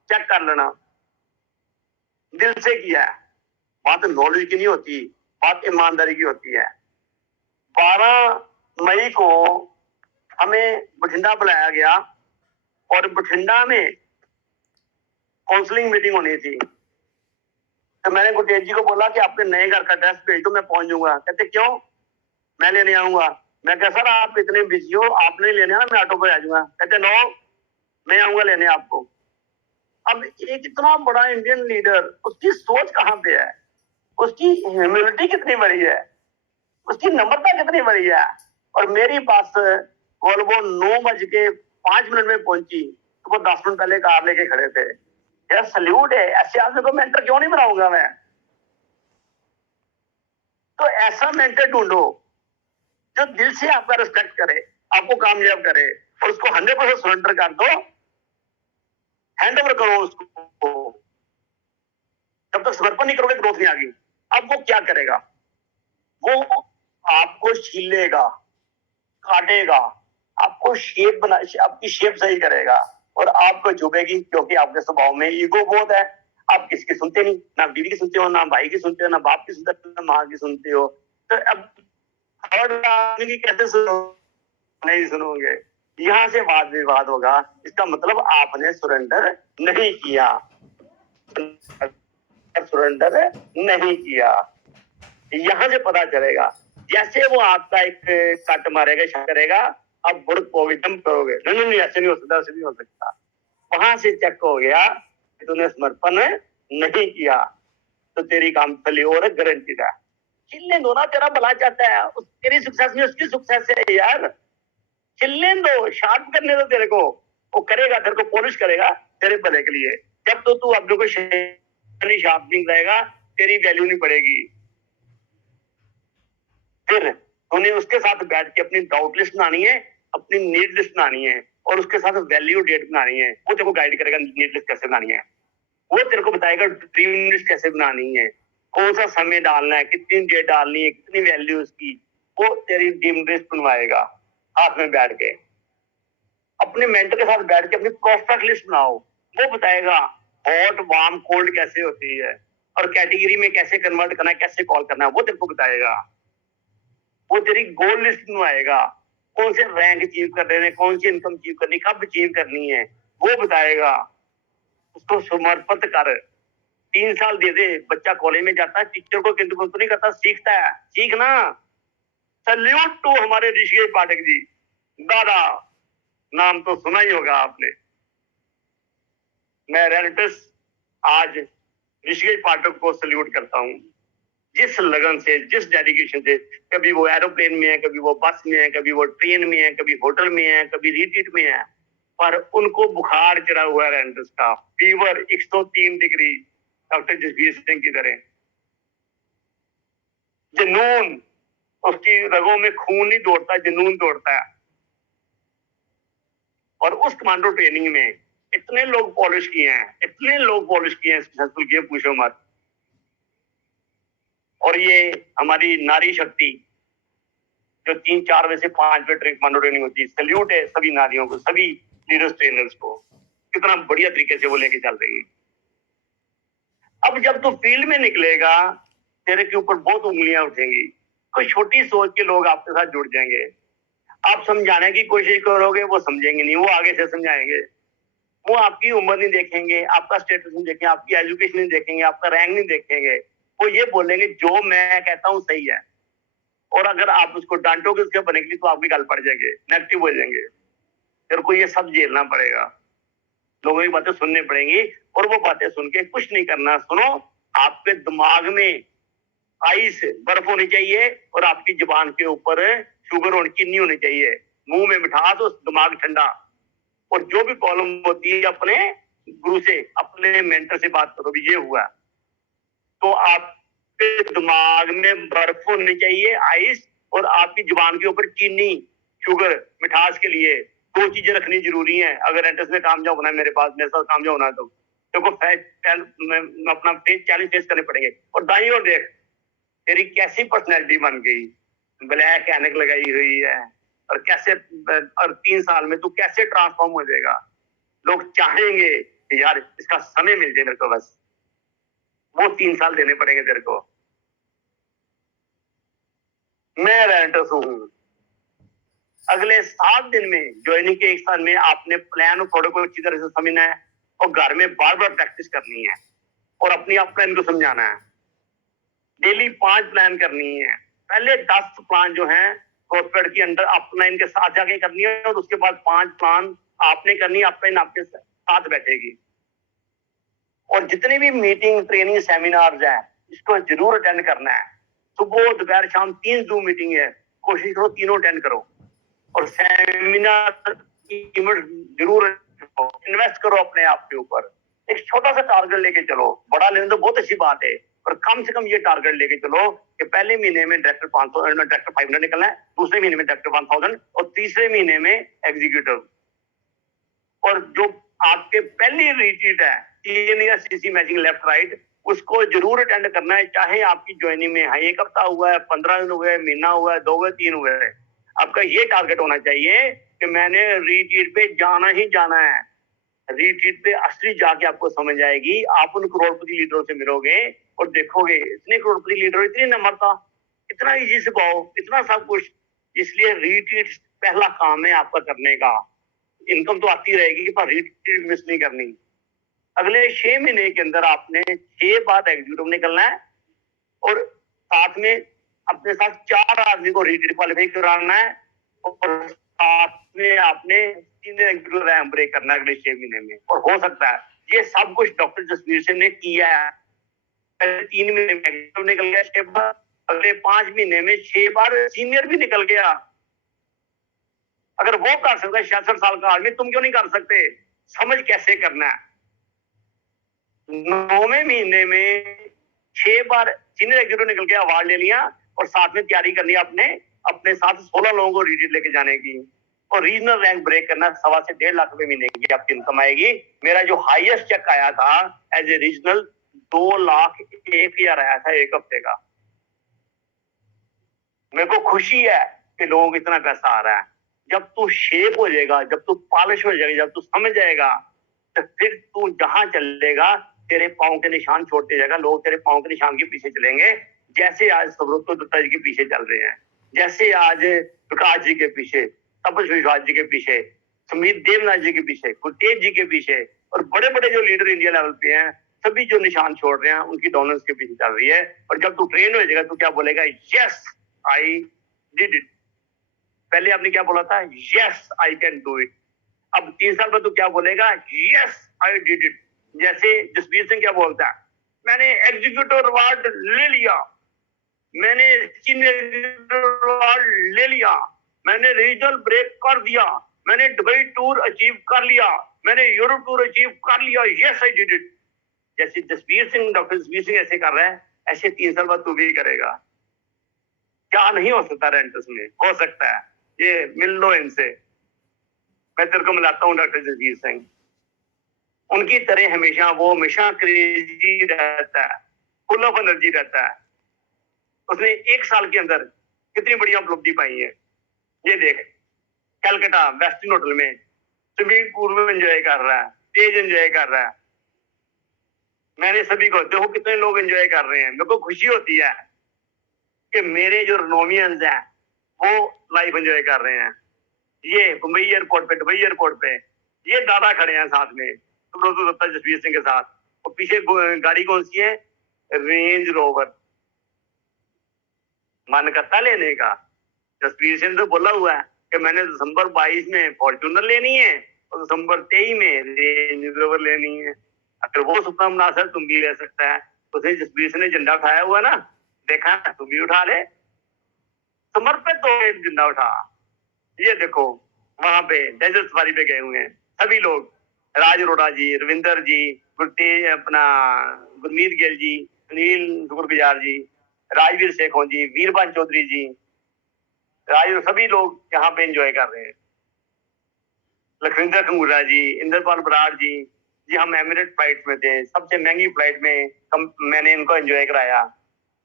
चेक कर लेना। दिल से किया है। बात नॉलेज की नहीं होती, बात ईमानदारी की होती है। 12 मई को हमें बठिंडा बुलाया गया, और बठिंडा में काउंसलिंग मीटिंग होनी थी। तो मैंने गुरतेज जी को बोला कि आपके नए घर का एड्रेस भेज दो, मैं पहुंच जाऊंगा। कहते क्यों? मैं लेने आऊंगा। मैं कहा सर आप इतने बिजी हो, आप नहीं लेने आना, मैं ऑटो पे आ जाऊंगा। कहते नो, मैं आऊंगा लेने आपको। अब एक इतना बड़ा इंडियन लीडर, उसकी सोच कहाँ पे है? उसकी ह्यूमिलिटी कितनी बड़ी है? उसकी नम्रता कितनी बड़ी है? और मेरी बस वोल्वो 9:05 में पहुंची, तो वो 10 मिनट पहले कार लेके खड़े थे। यार सल्यूट है। ऐसे आदमी को मेंटर क्यों नहीं बनाऊंगा मैं? तो ऐसा मेंटर ढूंढो जो दिल से आपका रिस्पेक्ट करे, आपको कामयाब करे, और उसको 100% सरेंडर कर दो, हैंड ओवर करो उसको। जब तक समर्पण नहीं करोगे ग्रोथ नहीं आएगी। अब वो क्या करेगा? वो आपको छीलेगा, काटेगा, आपको शेप बना, आपकी शेप सही करेगा, और आपको झुकेगी, क्योंकि आपके स्वभाव में ईगो बहुत है। आप किसकी सुनते नहीं, ना बीवी की सुनते हो, ना भाई की सुनते हो, ना बाप की सुनते हो, ना माँ की सुनते हो। तो अब थर्ड आदमी की कैसे सुनो? नहीं सुनोगे, यहाँ से वाद विवाद होगा। इसका मतलब आपने सरेंडर नहीं किया, सरेंडर नहीं किया। यहाँ से पता चलेगा। जैसे वो आपका एक कट मारेगा, इशारा करेगा, अब बुर्क पोगे, जंप करोगे, नहीं नहीं ऐसे नहीं हो सकता, ऐसे नहीं हो सकता। वहां से चेक हो गया तूने समर्पण नहीं किया, तो तेरी कामफली और गारंटीड है। चिल्ले दो ना, तेरा भला चाहता है, उस तेरी सक्सेस में उसकी सक्सेस है यार। चिल्ले दो, शार्प करने दो तेरे को, वो करेगा, तेरे को पॉलिश करेगा तेरे भले के लिए। जब तो तू अपने को शार्प नहीं रहेगा, तेरी वैल्यू नहीं बढ़ेगी। फिर उन्हें उसके साथ बैठ के अपनी डाउट लिस्ट बनानी है, अपनी नीड लिस्ट बनानी है, और उसके साथ वैल्यू डेट बनानी है। वो तेरे को गाइड करेगा नीड लिस्ट कैसे बनानी है, वो तेरे को बताएगा ड्रीम लिस्ट कैसे बनानी है, कौन सा समय डालना है, कितनी डेट डालनी है, कितनी वैल्यू उसकी, वो तेरी ड्रीम लिस्ट बनवाएगा। हाथ में बैठ के अपने मेंटर के साथ बैठ के अपनी परफेक्ट लिस्ट बनाओ। वो बताएगा हॉट वार्म कोल्ड कैसे होती है, और कैटेगरी में कैसे कन्वर्ट करना है, कैसे कॉल करना है, वो तेरे को बताएगा। वो तेरी गोल लिस्ट बनवाएगा, कौन से रैंक अचीव कर रहे हैं, कौन सी इनकम अचीव करनी, कब अचीव करनी है, वो बताएगा। उसको समर्पित कर। 3 साल दे दे, बच्चा कॉलेज में जाता है, टीचर को किंतु कुंतु नहीं करता, सीखता है, सीखना। सल्यूट टू हमारे ऋषिकेश पाठक जी, दादा नाम तो सुना ही होगा आपने। मैं रेलेटिव्स आज ऋषिकेश पाठक को सल्यूट करता हूँ, जिस लगन से, जिस डेडिकेशन से, कभी वो एरोप्लेन में है, कभी वो बस में है, कभी वो ट्रेन में है, कभी होटल में है, कभी रिट्रीट में है, पर उनको बुखार चढ़ा हुआ है रेलेटिव्स का, fever 103 degree, doctor Jasvir Singh की तरह। जुनून, उसकी रगों में खून नहीं दौड़ता, जुनून दौड़ता है। और उस कमांडो ट्रेनिंग में इतने लोग पॉलिश किए हैं, इतने लोग पॉलिश किए हैं, सक्सेसफुल किए, पूछो मत। और ये हमारी नारी शक्ति जो 3-4 बजे से 5 बजे कमांडो ट्रेनिंग होती है, सल्यूट है सभी नारियों को, सभी लीडर्स ट्रेनर्स को, कितना बढ़िया तरीके से वो लेके चल रही है। अब जब तू फील्ड में निकलेगा, तेरे के ऊपर बहुत उंगलियां उठेंगी, कोई छोटी सोच के लोग आपके साथ जुड़ जाएंगे। आप समझाने की कोशिश करोगे, वो समझेंगे नहीं, वो आगे से समझाएंगे। वो आपकी उम्र नहीं देखेंगे, आपका स्टेटस नहीं देखेंगे, आपकी एजुकेशन नहीं देखेंगे, आपका रैंक नहीं देखेंगे। वो ये बोलेंगे जो मैं कहता हूँ सही है, और अगर आप उसको डांटोगे उसके बनेगी तो आपकी गाल पड़ जाएंगे, नेगेटिव हो जाएंगे। तेरे को ये सब झेलना पड़ेगा, लोगों की बातें सुननी पड़ेंगी, और वो बातें सुन के कुछ नहीं करना। सुनो, आपके दिमाग में आइस बर्फ होनी चाहिए, और आपकी जुबान के ऊपर शुगर और चीनी होनी चाहिए, मुंह में मिठास और दिमाग ठंडा। और जो भी प्रॉब्लम होती है अपने गुरु से, अपने मेंटर से बात करो, भी ये हुआ तो आपके दिमाग में बर्फ होनी चाहिए, आइस, और आपकी जुबान के ऊपर चीनी, शुगर, मिठास के लिए 2 चीजें रखनी जरूरी है। अगर एंट्रेंस में कामयाब होना है, मेरे पास मेरे साथ कामयाब होना है, तो देखो अपना चैलेंज फेस करने पड़ेंगे। और दाईं ओर देख, तेरी कैसी पर्सनैलिटी बन गई, ब्लैक ऐनक लगाई हुई है, और कैसे, और 3 साल में तू कैसे ट्रांसफॉर्म हो जाएगा। लोग चाहेंगे कि यार इसका समय मिल जाए मेरे को, बस वो 3 साल देने पड़ेंगे तेरे को। मैं रेंटर्स हूँ, अगले 7 दिन में, ज्वाइनिंग के 1 साल में आपने प्लान और प्रोडक्ट को अच्छी तरह से समझना है, और घर में बार बार प्रैक्टिस करनी है, और अपनी आप प्लान को समझाना है। डेली 5 प्लान करनी है। पहले 10 प्लान जो है कॉर्पोरेट के अंडर अपलाइन के साथ जाके करनी है, और उसके बाद 5 प्लान आपने करनी है, अपलाइन आपके साथ बैठेगी। और जितने भी मीटिंग, ट्रेनिंग, सेमिनार्स है, इसको जरूर अटेंड करना है। सुबह, दोपहर, शाम 3 जूम मीटिंग है, कोशिश करो तीनों अटेंड करो। और सेमिनार जरूर इन्वेस्ट करो अपने आप के ऊपर। एक छोटा सा टारगेट लेके चलो, बड़ा लेने तो बहुत अच्छी बात है, और कम से कम ये टारगेट लेके चलो कि पहले महीने में डायरेक्टर 500 डायरेक्टर 500 निकलना है, दूसरे महीने में डायरेक्टर 1000 और तीसरे महीने में एग्जीक्यूटिव। और जो आपके पहली रिट्रीट है 3 या सीसी मैचिंग लेफ्ट राइट, उसको जरूर अटेंड करना है, चाहे आपकी ज्वाइनिंग में है 1 हफ्ता हुआ है, 15 दिन हुए, महीना हुआ है, 2 हुए, 3 हुए है। आपका ये टारगेट होना चाहिए कि मैंने रिट्रीट पे जाना ही जाना है। रिट्रीट पे असली जाके आपको समझ आएगी, आप उन करोड़पति लीडरों से मिलोगे और देखोगे इतने करोड़पति लीडर, इतनी नम्रता, इतना इजी स्वभाव, इतना सब कुछ। इसलिए रिट्रीट पहला काम है आपका करने का। इनकम तो आती रहेगी पर रिट्रीट मिस नहीं करनी। अगले 6 महीने के अंदर आपने 6 बार एग्जीक्यूटिव निकलना है और साथ में अपने साथ 4 आदमी को रिट्रीट क्वालिफाई कराना है और साथ में आपने 3 एग्जीक्यूटिव रैंक ब्रेक करना है अगले 6 महीने में। और हो सकता है ये सब कुछ डॉक्टर जसवीर सिंह ने किया है। पहले 3 महीने में एग्जीक्यूटिव निकल गया 6 बार, अगले 5 महीने में 6 बार सीनियर भी निकल गया। अगर वो कर सकता है 66 साल का आदमी, तुम क्यों नहीं कर सकते? समझ कैसे करना है। 9वें महीने में 6 बार सीनियर एग्जीक्यूटिव निकल के अवार्ड ले लिया और साथ में तैयारी करनी है अपने साथ 16 लोगों को रिट्रीट लेके जाने की और रीजनल रैंक ब्रेक करना। 1.25 से 1.5 लाख रुपए महीने की आपकी इनकम आएगी। मेरा जो हाईएस्ट चेक आया था एज ए रीजनल 2,01,000 आया था 1 हफ्ते का। मेरे को खुशी है कि लोगों को इतना पैसा आ रहा है। जब तू शेप हो जाएगा, जब तू पॉलिश हो जाएगा, जब तू समझ जाएगा, तो फिर तू जहां चलेगा तेरे पांव के निशान छोड़ते जाएगा। लोग तेरे पांव के निशान के पीछे चलेंगे, जैसे आज सुब्रत दत्ता जी के पीछे चल रहे हैं, जैसे आज प्रकाश जी के पीछे, तपस विश्वास जी के पीछे, सुमित देवनाथ जी के पीछे, गुरतेज जी के पीछे और बड़े बड़े जो लीडर इंडिया लेवल पे हैं, सभी जो निशान छोड़ रहे हैं उनकी डोनर्स के पीछे चल रही है। और जब तू ट्रेन हो जाएगा तो क्या बोलेगा? Yes I did it. पहले आपने क्या बोला था? Yes I can do it. अब 3 साल बाद तो क्या बोलेगा? Yes I did it. जैसे जसवीर सिंह क्या बोलता है? मैंने एग्जीक्यूटिव अवार्ड ले लिया, मैंने सीनियर अवार्ड ले लिया, मैंने रीजनल ब्रेक कर दिया, मैंने दुबई टूर अचीव कर लिया, मैंने यूरोप टूर अचीव कर लिया, यस आई डिड इट। जैसे जसवीर सिंह, डॉक्टर जसवीर सिंह ऐसे कर रहा है, ऐसे 3 साल बाद तू भी करेगा। क्या नहीं हो सकता रेंटस में? हो सकता है। ये मिल लो इनसे, मैं तेरे को मिलाता हूँ डॉक्टर जसवीर सिंह। उनकी तरह हमेशा क्रेजी रहता है, फुल ऑफ एनर्जी रहता है। उसने 1 साल के अंदर कितनी बढ़िया उपलब्धि पाई है। ये देख, कलकत्ता वेस्टर्न होटल में स्विमिंग पूल में एंजॉय कर रहा है, तेज एंजॉय कर रहा है। मैंने सभी को देखो कितने लोग एंजॉय कर रहे हैं। मेरे को खुशी होती है कि मेरे जो रोमियंस हैं वो लाइफ एंजॉय कर रहे हैं। ये मुंबई एयरपोर्ट पे, दुबई एयरपोर्ट पे ये दादा खड़े हैं साथ में सुब्रत दत्ता जसवीर सिंह के साथ, और पीछे गाड़ी कौन सी है? Range rover. मन करता लेने का। जसवीर सिंह तो बोला हुआ है कि मैंने दिसंबर 22 में फॉर्च्यूनर लेनी है और दिसंबर 23 में रेंज रोवर लेनी है। अगर वो सपना मुनासिब तुम भी ले सकता है। उसने जसवीर सिंह ने झंडा उठाया हुआ ना, देखा तुम भी उठा ले, समर्पित हो गए झंडा उठा। ये देखो वहां पे डेजर्ट सफारी पे गए हुए हैं सभी लोग, राज अरोड़ा जी, रविंदर जी, गुरमीत गिल जी, सुनील शुक्रगुजार जी, राजवीर शेखों जी, वीरबान चौधरी जी, सभी लोग यहाँ पे एंजॉय कर रहे हैं। लखविंदर खंगूरा जी, इंद्रपाल बराड़ जी हम एमिरेट फ्लाइट में थे, सबसे महंगी फ्लाइट में मैंने इनको एंजॉय कराया।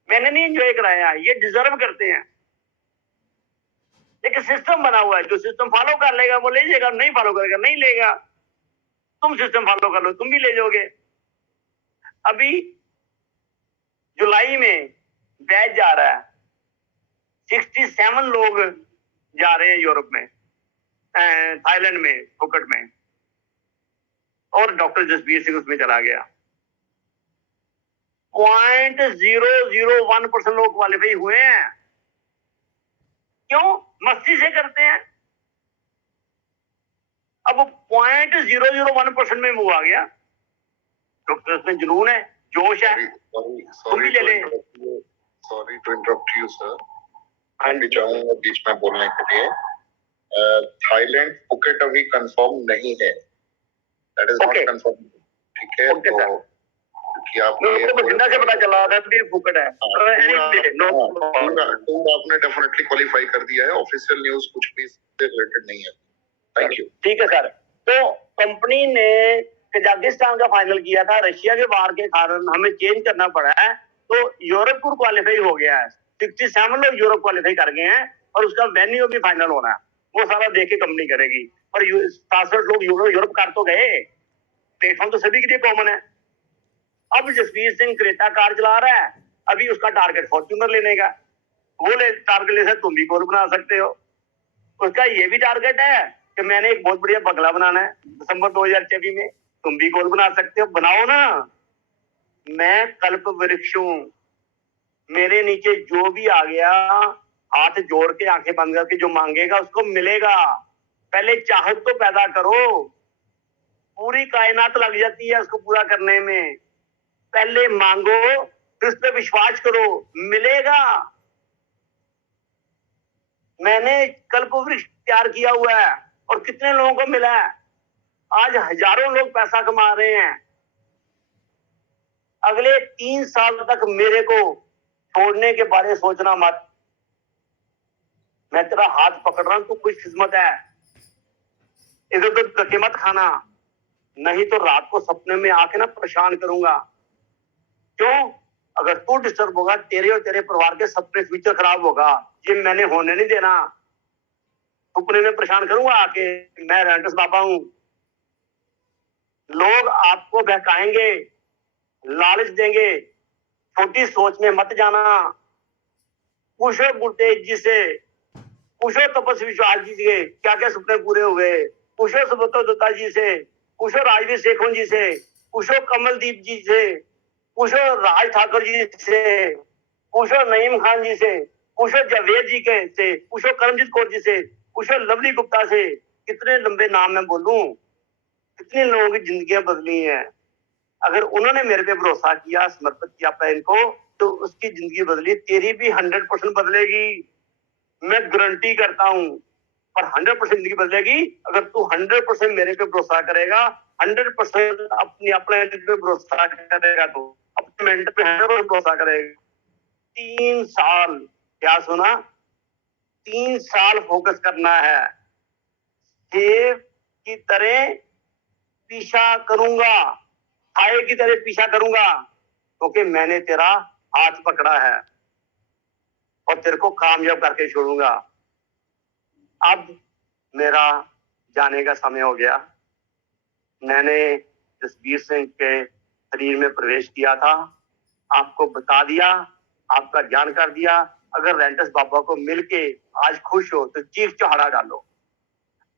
मैंने नहीं एंजॉय कराया, ये डिजर्व करते हैं। एक सिस्टम बना हुआ है, जो सिस्टम फॉलो कर लेगा वो ले जाएगा, नहीं फॉलो करेगा नहीं लेगा। तुम सिस्टम फॉलो कर लो, तुम भी ले जाओगे। अभी जुलाई में बैच जा रहा है, 67 लोग जा रहे हैं यूरोप में, थाईलैंड में, फुकट में, और डॉक्टर जसवीर सिंह उसमें चला गया। 0.001% लोग क्वालिफाई हुए हैं। क्यों? मस्ती से करते हैं। अब 0.001% में मूव आ गया। डॉक्टर्स में जुनून है, जोश है। तुम भी ले ले। Sorry to interrupt you sir, मैं भी चाहूंगा बीच में बोलने के लिए। थाईलैंड फुकेट अभी कंफर्म नहीं है, दैट इज नॉट कंफर्म। ठीक है, तो कि आप मेरे को बठिंडा से पता चला था कि फुकट है। टूर आपने डेफिनेटली क्वालिफाई कर दिया है, ऑफिशियल न्यूज कुछ भी इससे रिलेटेड नहीं है। Thank you. ठीक है सर। तो कंपनी ने कजाकिस्तान का फाइनल किया था, रशिया के वार के कारण हमें चेंज करना पड़ा है, तो यूरोप टूर क्वालिफाई हो गया है। 67 लोग यूरोप क्वालिफाई कर गए हैं और उसका वेन्यू भी फाइनल होना है, वो सारा देख के कंपनी करेगी। और 67 लोग यूरोप कर तो गए, प्लेटफॉर्म तो सभी के लिए कॉमन है। अब जसवीर सिंह क्रेटा कार चला रहा है, अभी उसका टारगेट फॉर्च्यूनर लेने का, वो टारगेट ले सकते, तुम भी गोल बना सकते हो। उसका ये भी टारगेट है कि मैंने एक बहुत बढ़िया बंगला बनाना है दिसंबर 2024 में, तुम भी गोल बना सकते हो, बनाओ ना। मैं कल्प वृक्ष हूं, मेरे नीचे जो भी आ गया हाथ जोड़ के आंखें बंद करके जो मांगेगा उसको मिलेगा। पहले चाहत तो पैदा करो, पूरी कायनात लग जाती है उसको पूरा करने में। पहले मांगो, फिर उस पर विश्वास करो, मिलेगा। मैंने कल्प वृक्ष तैयार किया हुआ है और कितने लोगों को मिला है, आज हजारों लोग पैसा कमा रहे हैं। अगले 3 साल तक मेरे को छोड़ने के बारे में सोचना मत, मैं तेरा हाथ पकड़ रहा हूं, तू खुश किस्मत है, इधर उधर धक्के मत खाना, नहीं तो रात को सपने में आके ना परेशान करूंगा। क्यों? अगर तू डिस्टर्ब होगा, तेरे और तेरे परिवार के सपने फ्यूचर खराब होगा, ये मैंने होने नहीं देना। सपने में परेशान करूंगा आके, मैं रेंटस बाबा हूं। लोग आपको बहकाएंगे, लालच देंगे, छोटी सोच में मत जाना। पूछो बुड्ढे जी से, पूछो तपस्वी विश्वास जी से क्या क्या सपने पूरे हुए, पूछो सुब्रतो दत्ता जी से, पूछो राजवीर शेखों जी से, पूछो कमलदीप जी से, पूछो राज ठाकुर जी से, पूछो नईम खान जी से, पूछो जावेद जी के से, पूछो करमजीत कौर जी से, पूछो लवली गुप्ता से। कितने लंबे नाम मैं बोलूं, कितने लोगों की जिंदगियां बदली हैं। अगर उन्होंने मेरे पे भरोसा किया, समर्पित किया अपना इनको, तो उसकी जिंदगी बदली, तेरी भी 100% बदलेगी, मैं गारंटी करता हूं। पर 100% जिंदगी बदलेगी अगर तू 100% मेरे पे भरोसा करेगा, 100% अपने पे भरोसा करेगा, तो अपने मेंटर पे 100% भरोसा करेगा। 3 साल, क्या सुना, 3 साल फोकस करना है, सेब की तरह पीछा करूंगा, हाय की तरह पीछा करूंगा, क्योंकि मैंने तेरा हाथ पकड़ा है और तेरे को कामयाब करके छोड़ूंगा। अब मेरा जाने का समय हो गया। मैंने जसबीर सिंह के शरीर में प्रवेश किया था, आपको बता दिया, आपका ज्ञान कर दिया। अगर रेंटस बाबा को मिलके आज खुश हो तो चीख चौहाड़ा डालो।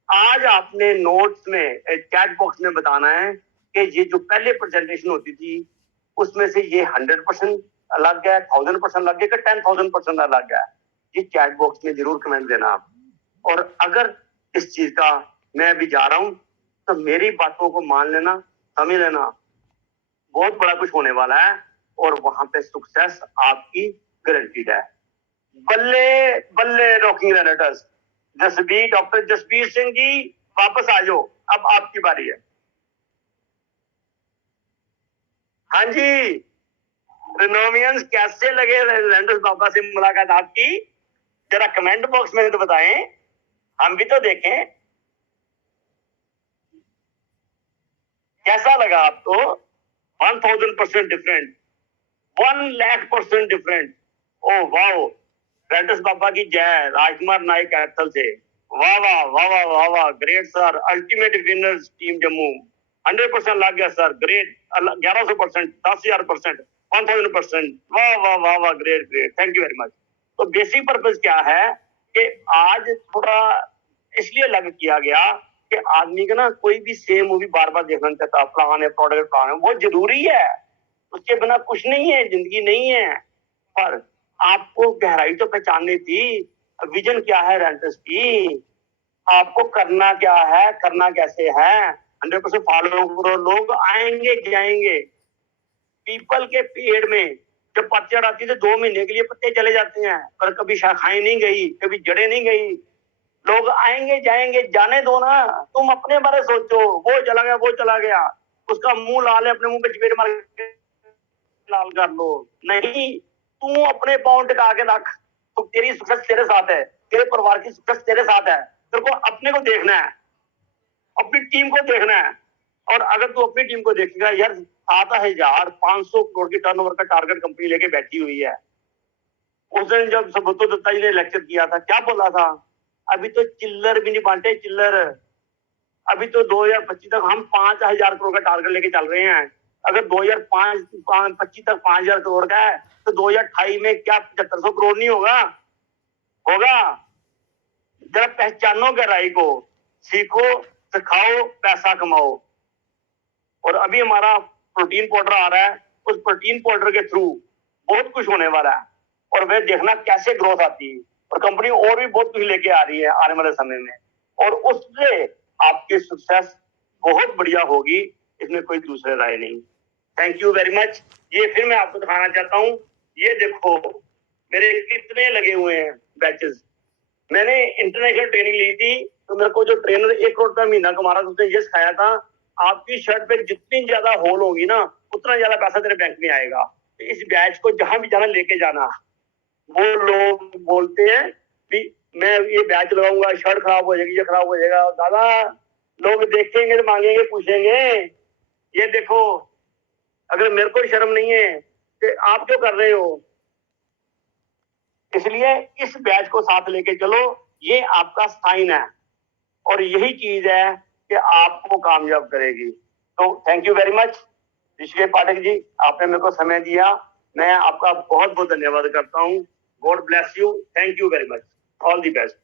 आज आपने नोट्स में चैट बॉक्स में बताना है कि ये जो पहले प्रेजेंटेशन होती थी उसमें से ये 100% अलग है, 1000% अलग है, 10,000% अलग है। ये चैट बॉक्स में जरूर कमेंट देना आप। और अगर इस चीज का मैं भी जा रहा हूं तो मेरी बातों को मान लेना, समझ लेना, बहुत बड़ा कुछ होने वाला है और वहां पे सक्सेस आपकी गारंटीड है। बल्ले बल्ले रॉकिंग रेनेटर्स, जसबीर, डॉक्टर जसबीर सिंह जी वापस आ जाओ, अब आपकी बारी है। हाँ जी, रिनोमियंस कैसे लगे रेंडस बाबा से मुलाकात आपकी, जरा कमेंट बॉक्स में तो बताएं, हम भी तो देखें कैसा लगा आपको। 1000% डिफरेंट, 1,00,000% डिफरेंट। ओ वाओ, रेंडस बाबा की जय। राजकुमार नाइक एथल से, वाह वाह वाह वाह वाह वाह, great sir, ultimate winners team Jammu, 100% लग गया सर, ग्रेट, 1100%, 10,000%, 1000%, वाह वाह वाह वाह, great great, thank you very much. तो बेसिक पर्पज क्या है कि आज थोड़ा इसलिए लग किया गया कि आदमी का ना कोई भी सेम मूवी बार बार देखना नहीं चाहता, प्लान है, प्रोडक्ट प्लान है, वो जरूरी है, उसके बिना कुछ नहीं है, जिंदगी नहीं है। पर आपको गहराई तो पहचाननी थी, विजन क्या है रेंटस की, आपको करना क्या है, करना कैसे है, 100% फॉलो करो, लोग आएंगे जाएंगे। पीपल के पेड़ में जब पतझड़ आती है तो 2 महीने के लिए पत्ते चले जाते हैं, पर कभी शाखाएं नहीं गई, कभी जड़ें नहीं गई। लोग आएंगे जाएंगे, जाने दो ना, तुम अपने बारे सोचो, वो चला गया, वो चला गया, उसका मुंह लाल है, अपने मुंह पे चपेट मार के लाल कर लो, नहीं, तू अपने पाँव टिका के रख, तो तेरी सक्सेस तेरे साथ है, तेरे परिवार की सक्सेस तेरे साथ है। तेरे को अपने को देखना है, अपनी टीम को देखना है। और अगर तू अपनी टीम को देखेगा यार, 7,500 करोड़ की टर्नओवर का टारगेट कंपनी लेके बैठी हुई है। उस दिन जब सुब्रतो दत्ता जी ने लेक्चर किया था, क्या बोला था? अभी तो चिल्लर भी नहीं बांटे, चिल्लर। अभी तो 2025 तक हम 5,000 करोड़ का टारगेट लेके चल रहे हैं। अगर 2025 तक 5,000 करोड़ का है तो 2028 में क्या 7,500 करोड़ नहीं होगा? होगा। जरा पहचानो गहराई को, सीखो, सिखाओ, पैसा कमाओ। और अभी हमारा प्रोटीन पाउडर आ रहा है, उस प्रोटीन पाउडर के थ्रू बहुत कुछ होने वाला है, और वह देखना कैसे ग्रोथ आती है। और कंपनी और भी बहुत कुछ लेके आ रही है आने वाले समय में, और उससे आपकी सक्सेस बहुत बढ़िया होगी, इसमें कोई दूसरी राय नहीं। Thank you very much. ये फिर मैं आपको दिखाना चाहता हूँ, ये देखो मेरे कितने लगे हुए हैं बैचेस। मैंने इंटरनेशनल ट्रेनिंग ली थी, तो मेरे को जो ट्रेनर 1 करोड़ का महीना कमा रहा था, उसने ये सिखाया था, आपकी शर्ट पे जितनी ज्यादा होल होगी ना, उतना ज्यादा पैसा तेरे बैंक में आएगा। तो इस बैच को जहां भी जाना लेके जाना। वो लोग बोलते हैं कि मैं ये बैच लगाऊंगा, शर्ट खराब हो जाएगी, ये खराब हो जाएगा। दादा, लोग देखेंगे तो मांगेंगे, पूछेंगे, ये देखो, अगर मेरे को शर्म नहीं है तो आप क्यों कर रहे हो? इसलिए इस बैच को साथ लेके चलो, ये आपका साइन है, और यही चीज है कि आपको कामयाब करेगी। तो thank you very much Rishikesh Pathak ji, आपने मेरे को समय दिया, मैं आपका बहुत बहुत धन्यवाद करता हूँ। God bless you, thank you very much, all the best.